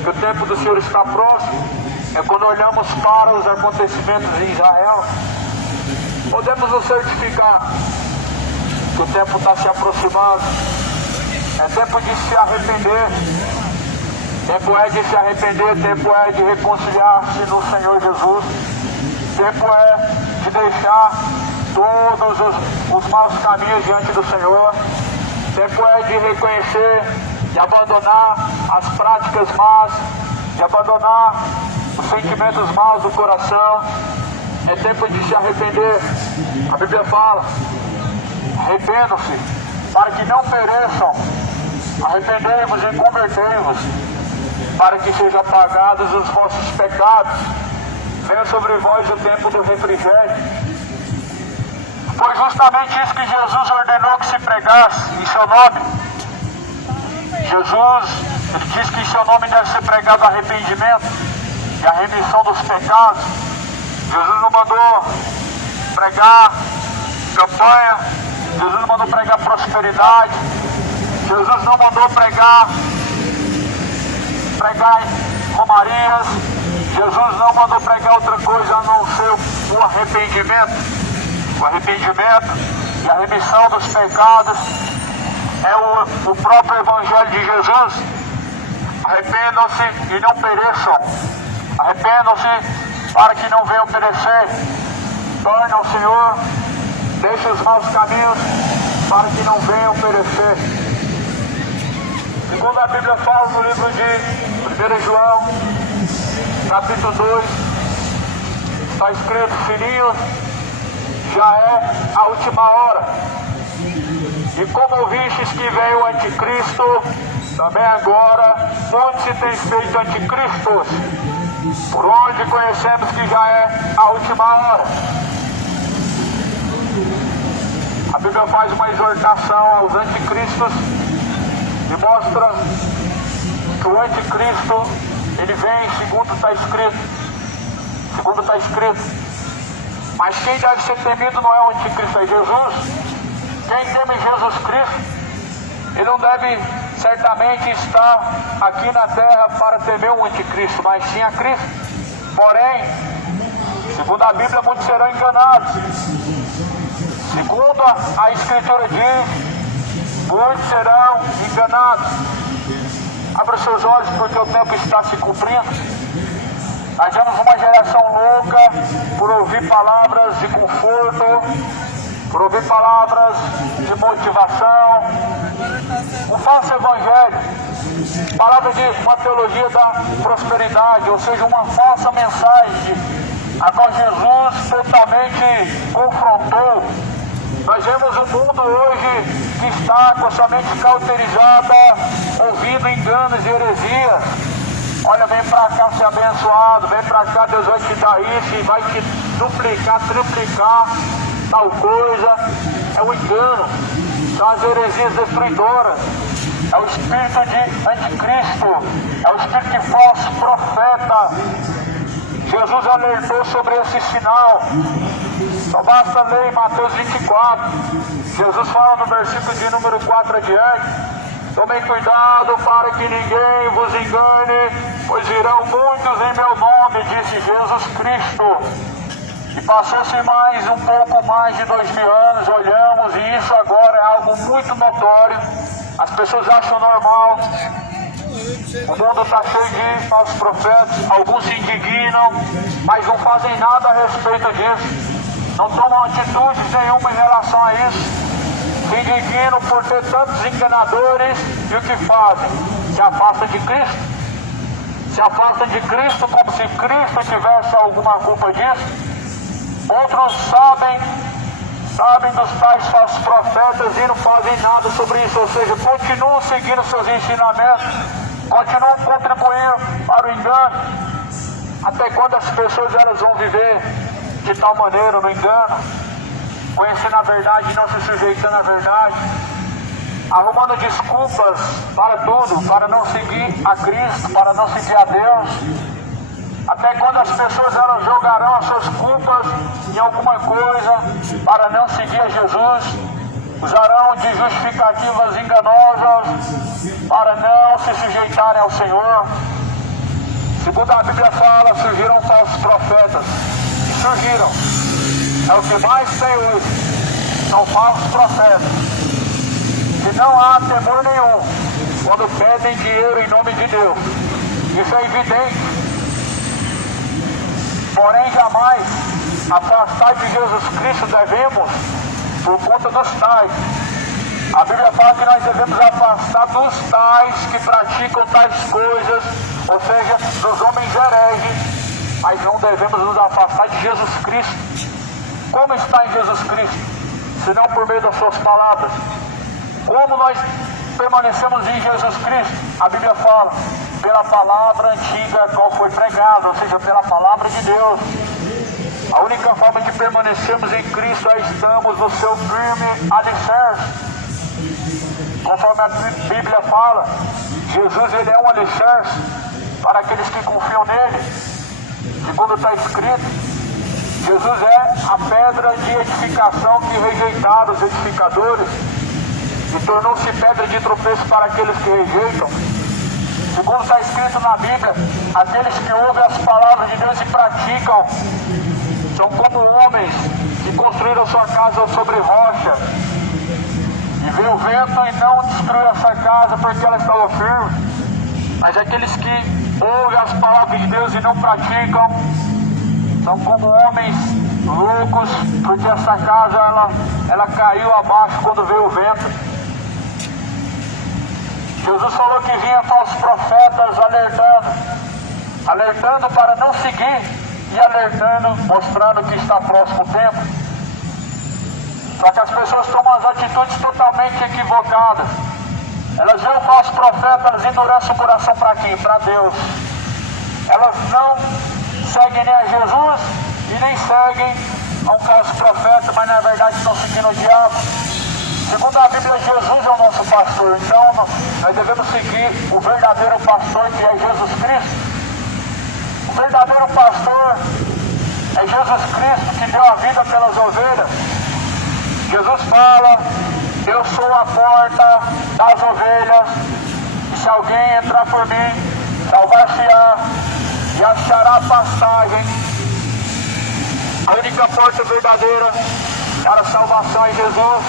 que o tempo do Senhor está próximo, é quando olhamos para os acontecimentos em Israel, podemos nos certificar que o tempo está se aproximando. É tempo de se arrepender, tempo é de se arrepender, tempo é de reconciliar-se no Senhor Jesus, tempo é de deixar todos os maus caminhos diante do Senhor, tempo é de reconhecer, de abandonar as práticas más, de abandonar os sentimentos maus do coração. É tempo de se arrepender. A Bíblia fala, arrependam-se para que não pereçam, arrependei-vos e convertei-vos para que sejam apagados os vossos pecados, venha sobre vós o tempo do refrigério. Foi justamente isso que Jesus ordenou que se pregasse em seu nome. Jesus, ele diz que em seu nome deve ser pregado arrependimento e a remissão dos pecados. Jesus não mandou pregar campanha, Jesus não mandou pregar prosperidade, Jesus não mandou pregar romarias, Jesus não mandou pregar outra coisa a não ser o arrependimento. O arrependimento e a remissão dos pecados é o próprio Evangelho de Jesus. Arrependam-se e não pereçam. Arrependam-se para que não venham perecer. Tornem ao Senhor, deixem os maus caminhos para que não venham perecer. Segundo a Bíblia fala no livro de 1 João, capítulo 2, está escrito, filhinhos, já é a última hora. E como ouvistes que veio o anticristo, também agora muitos se têm feito anticristos, por onde conhecemos que já é a última hora. A Bíblia faz uma exortação aos anticristos e mostra que o anticristo, ele vem segundo está escrito. Segundo está escrito. Mas quem deve ser temido não é o anticristo, é Jesus. Quem teme Jesus Cristo, ele não deve certamente estar aqui na terra para temer o anticristo, mas sim a Cristo. Porém, segundo a Bíblia, muitos serão enganados. Segundo a Escritura diz, muitos serão enganados. Abra seus olhos, porque o tempo está se cumprindo. Nós vemos uma geração louca por ouvir palavras de conforto, por ouvir palavras de motivação, um falso evangelho, palavra de uma teologia da prosperidade, ou seja, uma falsa mensagem a qual Jesus totalmente confrontou. Nós vemos o mundo hoje que está com a sua mente cauterizada, ouvindo enganos e heresias. Olha, vem pra cá ser abençoado, vem pra cá, Deus vai te dar isso e vai te duplicar, triplicar tal coisa. É o engano, são as heresias destruidoras, é o espírito de anticristo, é o espírito de falso profeta. Jesus alertou sobre esse sinal. Só basta ler em Mateus 24. Jesus fala no versículo de número 4 adiante: tomem cuidado para que ninguém vos engane, pois virão muitos em meu nome, disse Jesus Cristo. E passou-se mais um pouco mais de 2000 anos, olhamos, e isso agora é algo muito notório. As pessoas acham normal. O mundo está cheio de falsos profetas, alguns se indignam, mas não fazem nada a respeito disso. Não tomam atitude nenhuma em relação a isso. Se indignam por ter tantos enganadores, e o que fazem? Se afastam de Cristo. Se afastam de Cristo como se Cristo tivesse alguma culpa disso. Outros sabem dos tais falsos profetas e não fazem nada sobre isso, ou seja, continuam seguindo seus ensinamentos, continuam contribuindo para o engano. Até quando as pessoas elas vão viver de tal maneira no engano, conhecendo a verdade e não se sujeitando à verdade, arrumando desculpas para tudo, para não seguir a Cristo, para não seguir a Deus. Até quando as pessoas elas jogarão as suas culpas em alguma coisa para não seguir a Jesus, usarão de justificativas enganosas para não se sujeitarem ao Senhor. Segundo a Bíblia fala, surgiram falsos profetas. Surgiram. É o que mais tem hoje. São falsos profetas. E não há temor nenhum quando pedem dinheiro em nome de Deus. Isso é evidente. Porém, jamais afastar de Jesus Cristo devemos por conta dos tais. A Bíblia fala que nós devemos afastar dos tais que praticam tais coisas, ou seja, dos homens hereges, mas não devemos nos afastar de Jesus Cristo. Como está em Jesus Cristo? Senão por meio das suas palavras. Como nós permanecemos em Jesus Cristo? A Bíblia fala, pela palavra antiga qual foi pregada, ou seja, pela palavra de Deus. A única forma de permanecermos em Cristo é estamos no seu firme alicerce. Conforme a Bíblia fala, Jesus ele é um alicerce para aqueles que confiam nele. Segundo está escrito, Jesus é a pedra de edificação que rejeitaram os edificadores e tornou-se pedra de tropeço para aqueles que rejeitam. Segundo está escrito na Bíblia, aqueles que ouvem as palavras de Deus e praticam são como homens que construíram sua casa sobre rocha e veio o vento e não destruiu essa casa porque ela estava firme. Mas aqueles que ouvem as palavras de Deus e não praticam são como homens loucos, porque essa casa ela caiu abaixo quando veio o vento. Jesus falou que vinha falsos profetas alertando para não seguir e alertando, mostrando que está próximo o tempo. Só que as pessoas tomam as atitudes totalmente equivocadas. Elas veem o falso profeta, elas endurecem o coração para quem? Para Deus. Elas não seguem nem a Jesus e nem seguem a um falso profeta, mas na verdade estão seguindo o diabo. Segundo a Bíblia, Jesus é o nosso pastor. Então, nós devemos seguir o verdadeiro pastor, que é Jesus Cristo. O verdadeiro pastor é Jesus Cristo, que deu a vida pelas ovelhas. Jesus fala: eu sou a porta das ovelhas, e se alguém entrar por mim, salvar-se-á e achará pastagem. A única porta verdadeira para a salvação é Jesus.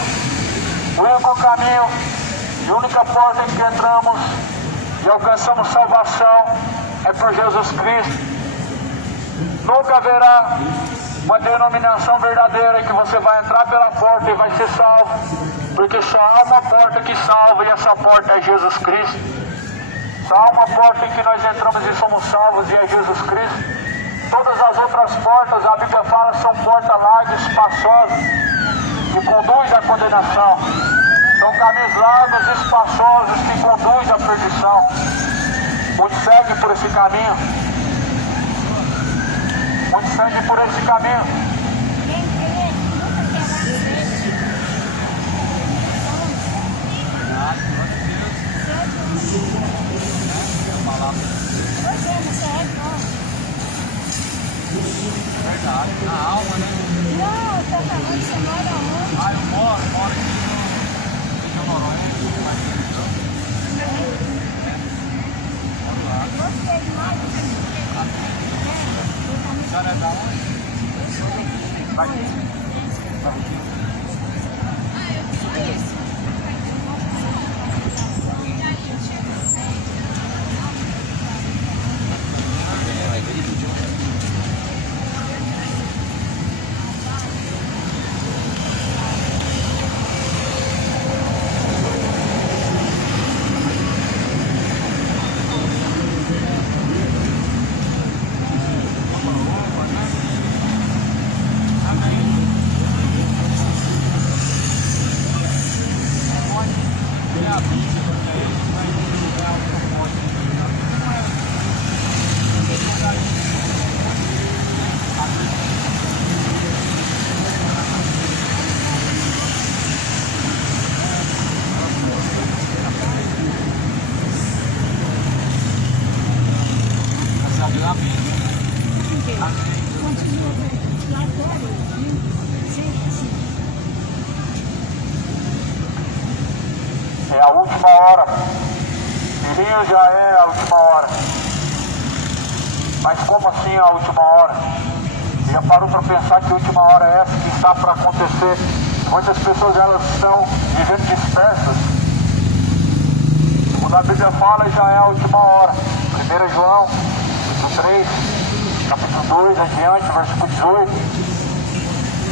O único caminho e a única porta em que entramos e alcançamos salvação é por Jesus Cristo. Nunca haverá uma denominação verdadeira que você vai entrar pela porta e vai ser salvo, porque só há uma porta que salva, e essa porta é Jesus Cristo. Só há uma porta em que nós entramos e somos salvos, e é Jesus Cristo. Todas as outras portas, a Bíblia fala, são portas largas, espaçosas, que conduzem à condenação. São caminhos largos e espaçosos que conduzem à perdição. Muitos seguem por esse caminho. Muitos seguem por esse caminho. Verdade, na alma, né? Não, você tá falando, você mora onde? Ah, eu moro aqui no Noronha. Gostei demais. A senhora é da onde? É a última hora. Filhinho, já é a última hora. Mas como assim a última hora? Já parou para pensar que a última hora é essa que está para acontecer? Muitas pessoas elas estão vivendo dispersas. Quando a Bíblia fala, já é a última hora. 1 João, capítulo 3, capítulo 2, adiante, versículo 18.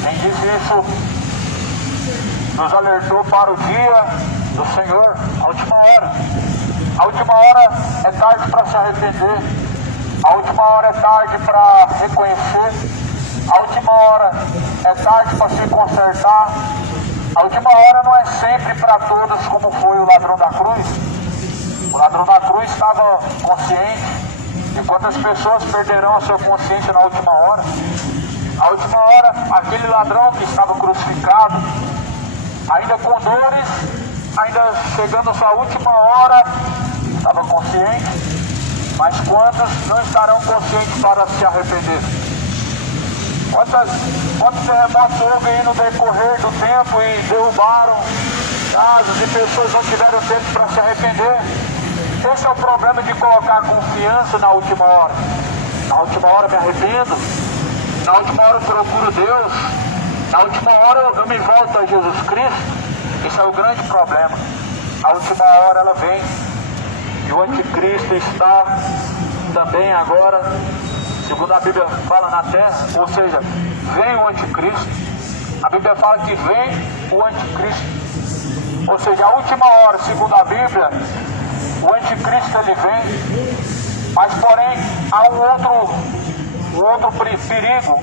Quem disse isso nos alertou para o dia do Senhor, a última hora. A última hora é tarde para se arrepender. A última hora é tarde para reconhecer. A última hora é tarde para se consertar. A última hora não é sempre para todos, como foi o ladrão da cruz. O ladrão da cruz estava consciente. E quantas pessoas perderão a sua consciência na última hora? A última hora, aquele ladrão que estava crucificado, ainda com dores, ainda chegando a sua última hora, estava consciente. Mas quantos não estarão conscientes para se arrepender? Quantos terremotos houve aí no decorrer do tempo e derrubaram casas e pessoas não tiveram tempo para se arrepender? Esse é o problema de colocar confiança na última hora. Na última hora me arrependo, na última hora eu procuro Deus, na última hora eu me volto a Jesus Cristo. Esse é o grande problema. A última hora ela vem e o anticristo está também agora, segundo a Bíblia fala, na terra. Ou seja, vem o anticristo. A Bíblia fala que vem o anticristo. Ou seja, a última hora, segundo a Bíblia, o anticristo ele vem. Mas porém há um outro perigo.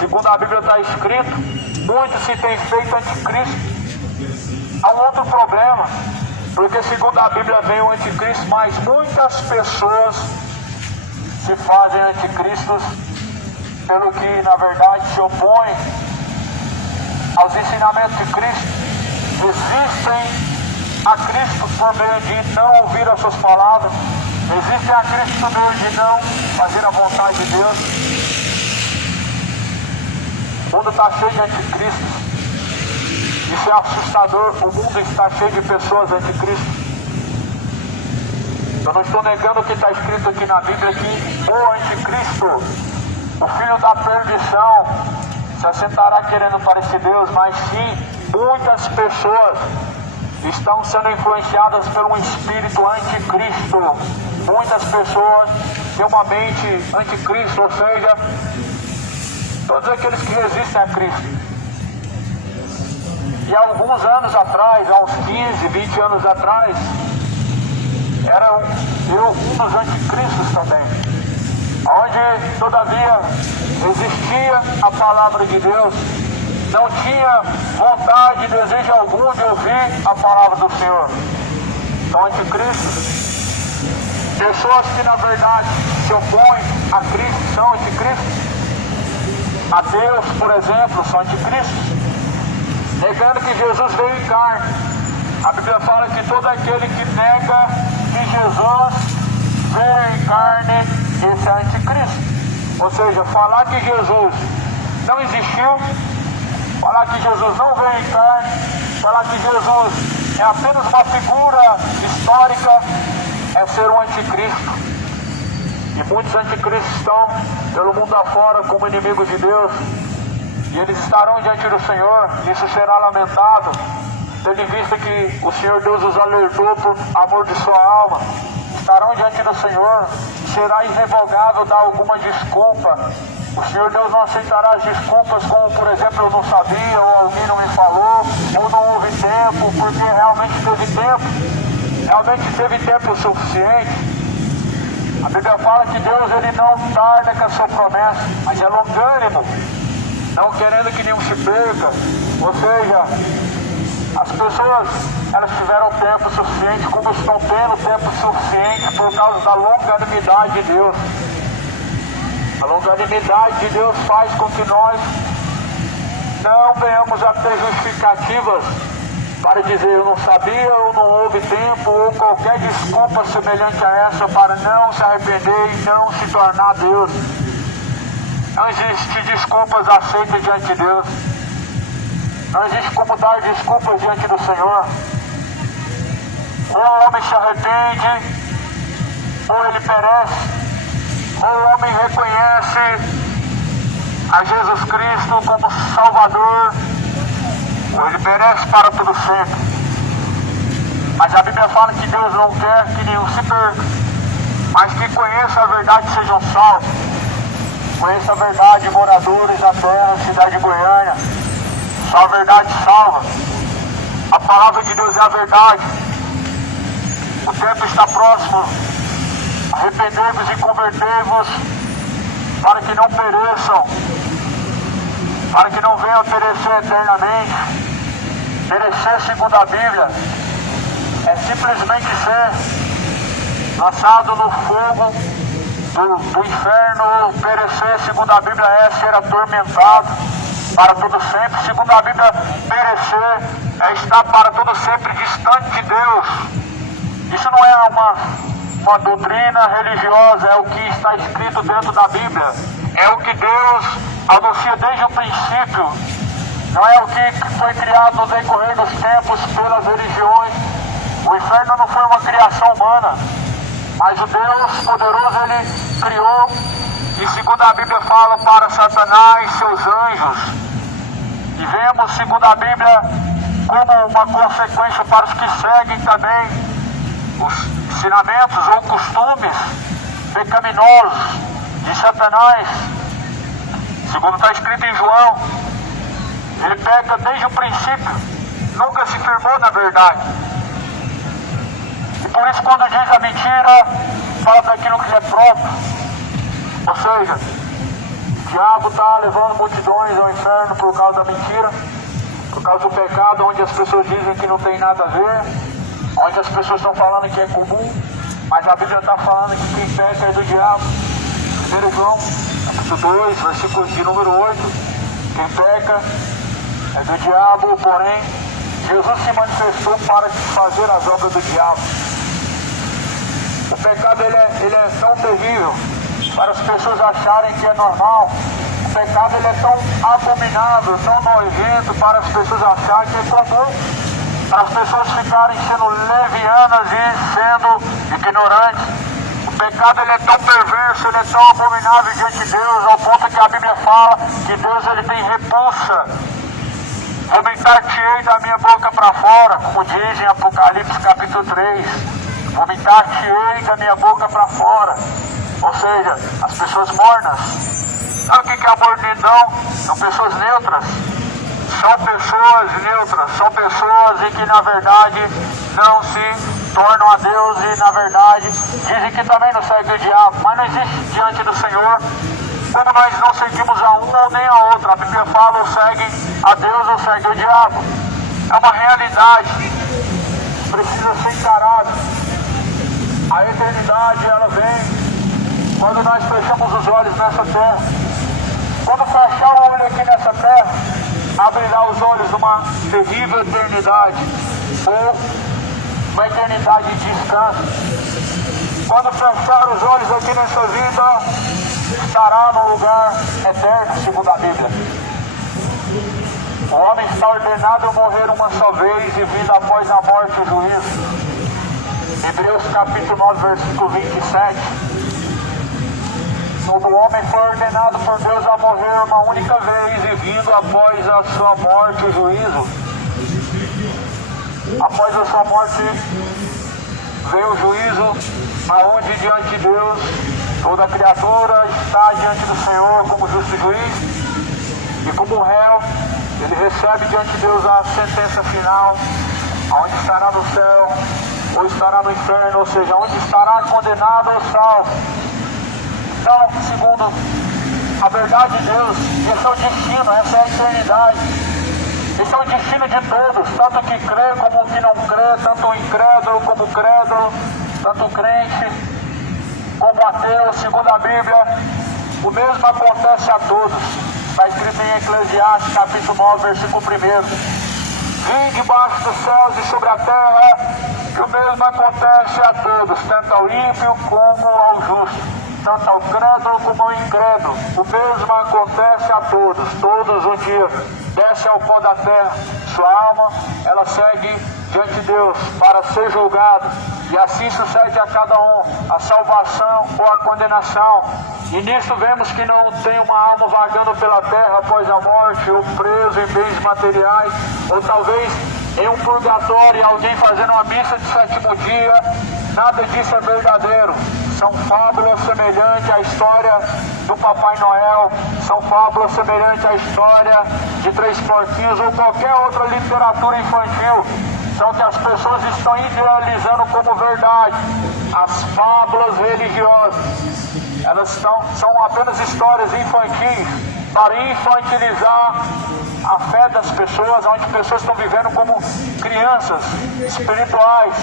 Segundo a Bíblia está escrito, muito se tem feito anticristo. Há um outro problema, porque segundo a Bíblia vem o anticristo, mas muitas pessoas se fazem anticristos pelo que na verdade se opõem aos ensinamentos de Cristo. resistem a Cristo por meio de não ouvir as suas palavras, resistem a Cristo por meio de não fazer a vontade de Deus. O mundo está cheio de anticristos. Isso é assustador. O mundo está cheio de pessoas anticristos. Eu não estou negando o que está escrito aqui na Bíblia, que o anticristo, o filho da perdição, se assentará querendo parecer Deus, mas sim, muitas pessoas estão sendo influenciadas por um espírito anticristo. Muitas pessoas têm uma mente anticristo, ou seja, todos aqueles que resistem a Cristo. E há alguns anos atrás, há uns 15, 20 anos atrás, era um dos anticristos também, onde todavia existia a palavra de Deus, não tinha vontade, desejo algum de ouvir a palavra do Senhor. São anticristos. Pessoas que na verdade se opõem a Cristo são anticristos. Ateus, por exemplo, são anticristos, negando que Jesus veio em carne. A Bíblia fala que todo aquele que nega que Jesus veio em carne, esse é anticristo. Ou seja, falar que Jesus não existiu, falar que Jesus não veio em carne, falar que Jesus é apenas uma figura histórica, é ser um anticristo. E muitos anticristos estão pelo mundo afora como inimigos de Deus, e eles estarão diante do Senhor. Isso será lamentado, tendo em vista que o Senhor Deus os alertou por amor de sua alma. Estarão diante do Senhor, será irrevogável dar alguma desculpa. O Senhor Deus não aceitará as desculpas como, por exemplo, eu não sabia, ou alguém não me falou, ou não houve tempo, porque realmente teve tempo. Realmente teve tempo suficiente. A Bíblia fala que Deus ele não tarda com a sua promessa, mas é longânimo, não querendo que nenhum se perca. Ou seja, as pessoas elas tiveram tempo suficiente, como estão tendo tempo suficiente por causa da longanimidade de Deus. A longanimidade de Deus faz com que nós não venhamos a ter justificativas para dizer eu não sabia, ou não houve tempo, ou qualquer desculpa semelhante a essa para não se arrepender e não se tornar Deus. Não existe desculpas aceitas diante de Deus. Não existe como dar desculpas diante do Senhor. Ou o homem se arrepende, ou ele perece. Ou o homem reconhece a Jesus Cristo como Salvador, ou ele perece para todo sempre. Mas a Bíblia fala que Deus não quer que nenhum se perca, mas que conheça a verdade e sejam salvos. Conheça a verdade, moradores da terra, cidade de Goiânia. Só a verdade salva. A palavra de Deus é a verdade. O tempo está próximo. Arrependei-vos e convertei-vos para que não pereçam, para que não venham a perecer eternamente. Perecer segundo a Bíblia é simplesmente ser lançado no fogo do inferno. Perecer segundo a Bíblia é ser atormentado para todo sempre. Segundo a Bíblia, perecer é estar para todo sempre distante de Deus. Isso não é uma doutrina religiosa, é o que está escrito dentro da Bíblia. É o que Deus anuncia desde o princípio. Não é o que foi criado no decorrer dos tempos pelas religiões. O inferno não foi uma criação humana, mas o Deus poderoso ele criou. E segundo a Bíblia fala para Satanás e seus anjos. E vemos segundo a Bíblia como uma consequência para os que seguem também os ensinamentos ou costumes pecaminosos de Satanás. Segundo está escrito em João, ele peca desde o princípio, nunca se firmou na verdade. E por isso quando diz a mentira, fala daquilo que lhe é próprio. Ou seja, o diabo está levando multidões ao inferno por causa da mentira, por causa do pecado, onde as pessoas dizem que não tem nada a ver, onde as pessoas estão falando que é comum, mas a Bíblia está falando que quem peca é do diabo. 1 João, capítulo 2, versículo de número 8, quem peca é do diabo, porém Jesus se manifestou para desfazer as obras do diabo. O pecado ele é tão terrível para as pessoas acharem que é normal. O pecado ele é tão abominável, tão nojento para as pessoas acharem que é comum. Para as pessoas ficarem sendo levianas e sendo ignorantes. O pecado ele é tão perverso, ele é tão abominável diante de Deus, ao ponto que a Bíblia fala que Deus ele tem repulsa. Vomitar-te-ei da minha boca para fora, como diz em Apocalipse capítulo 3. Vomitar-te-ei da minha boca para fora. Ou seja, as pessoas mornas. Sabe o que é a mornidão? São pessoas neutras. São pessoas neutras. São pessoas em que na verdade não se tornam a Deus e na verdade dizem que também não seguem o diabo. Mas não existe diante do Senhor como nós não seguimos a um ou nem a outra. A Bíblia fala ou seguem a Deus ou seguem o diabo. É uma realidade. Precisa ser encarado. A eternidade ela vem quando nós fechamos os olhos nessa terra. Quando fechar o olho aqui nessa terra, abrirá os olhos de uma terrível eternidade ou uma eternidade de descanso. Quando fechar os olhos aqui nessa vida, estará no lugar eterno, segundo a Bíblia. O homem está ordenado a morrer uma só vez e vida após a morte e o juízo. Hebreus capítulo 9, versículo 27. Todo homem foi ordenado por Deus a morrer uma única vez e vindo após a sua morte o juízo. Após a sua morte veio o juízo, aonde diante de Deus toda criatura está diante do Senhor como justo juiz e como réu, ele recebe diante de Deus a sentença final, onde estará no céu ou estará no inferno, ou seja, onde estará condenado ou salvo. Então, segundo a verdade de Deus, esse é o destino, essa é a eternidade. Esse é o destino de todos, tanto que crê como o que não crê, tanto o incrédulo como o crédulo, tanto o crente como ateu, segundo a Bíblia, o mesmo acontece a todos. Está escrito em Eclesiastes, capítulo 9, versículo 1. Vim debaixo dos céus e sobre a terra, que o mesmo acontece a todos, tanto ao ímpio como ao justo, tanto ao crédulo como ao incrédulo. O mesmo acontece a todos. Todos um dia desce ao pó da terra, sua alma, ela segue diante de Deus para ser julgado. E assim sucede a cada um, a salvação ou a condenação. E nisso vemos que não tem uma alma vagando pela terra após a morte, ou preso em bens materiais, ou talvez em um purgatório, alguém fazendo uma missa de sétimo dia. Nada disso é verdadeiro. São fábulas semelhantes à história do Papai Noel, são fábulas semelhantes à história de Três Porquinhos ou qualquer outra literatura infantil. São que as pessoas estão idealizando como verdade. As fábulas religiosas, elas são apenas histórias infantis para infantilizar a fé das pessoas, onde pessoas estão vivendo como crianças espirituais,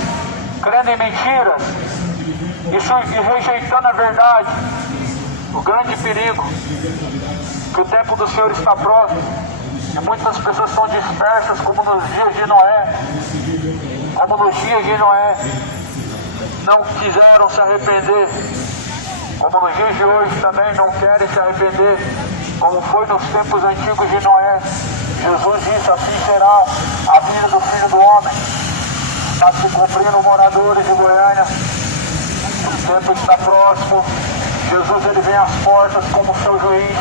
crendo em mentiras, isso e rejeitando a verdade. O grande perigo, que o tempo do Senhor está próximo. E muitas pessoas são dispersas como nos dias de Noé. Como nos dias de Noé não quiseram se arrepender. Como nos dias de hoje também não querem se arrepender. Como foi nos tempos antigos de Noé. Jesus disse, assim será a vida do Filho do Homem. Está se cumprindo, moradores de Goiânia. O tempo está próximo. Jesus ele vem às portas como seu juiz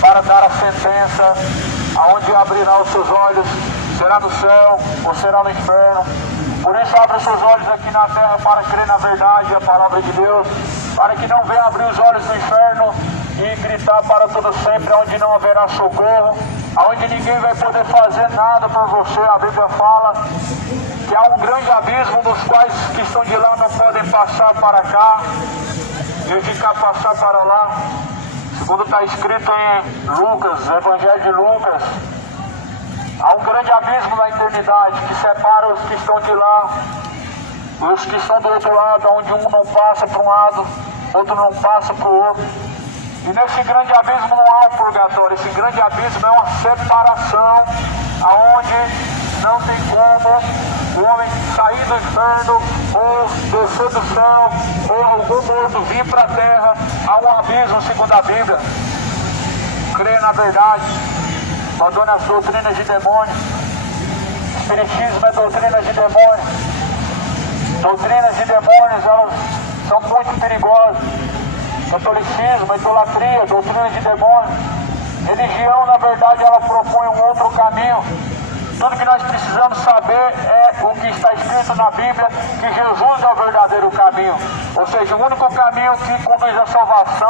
para dar a sentença. Aonde abrirá os seus olhos, será no céu ou será no inferno. Por isso abre os seus olhos aqui na terra para crer na verdade, a palavra de Deus, para que não venha abrir os olhos do inferno e gritar para todo sempre, onde não haverá socorro, aonde ninguém vai poder fazer nada por você. A Bíblia fala que há um grande abismo dos quais que estão de lá não podem passar para cá, e os de cá passar para lá. Segundo está escrito em Lucas, Evangelho de Lucas, há um grande abismo na eternidade que separa os que estão de lá e os que estão do outro lado, onde um não passa para um lado, outro não passa para o outro. E nesse grande abismo não há um purgatório, esse grande abismo é uma separação, aonde não tem como o homem sair do inferno ou descer do céu ou algum morto vir para a terra. Há um abismo segundo a Bíblia. Crê na verdade, abandone as doutrinas de demônio. Espiritismo é doutrina de demônio. Doutrinas de demônios, elas são muito perigosas. Catolicismo, idolatria, doutrina de demônio. Religião, na verdade, ela propõe um outro caminho. Tudo que nós precisamos saber é o que está escrito na Bíblia, que Jesus é o verdadeiro caminho. Ou seja, o único caminho que conduz à salvação.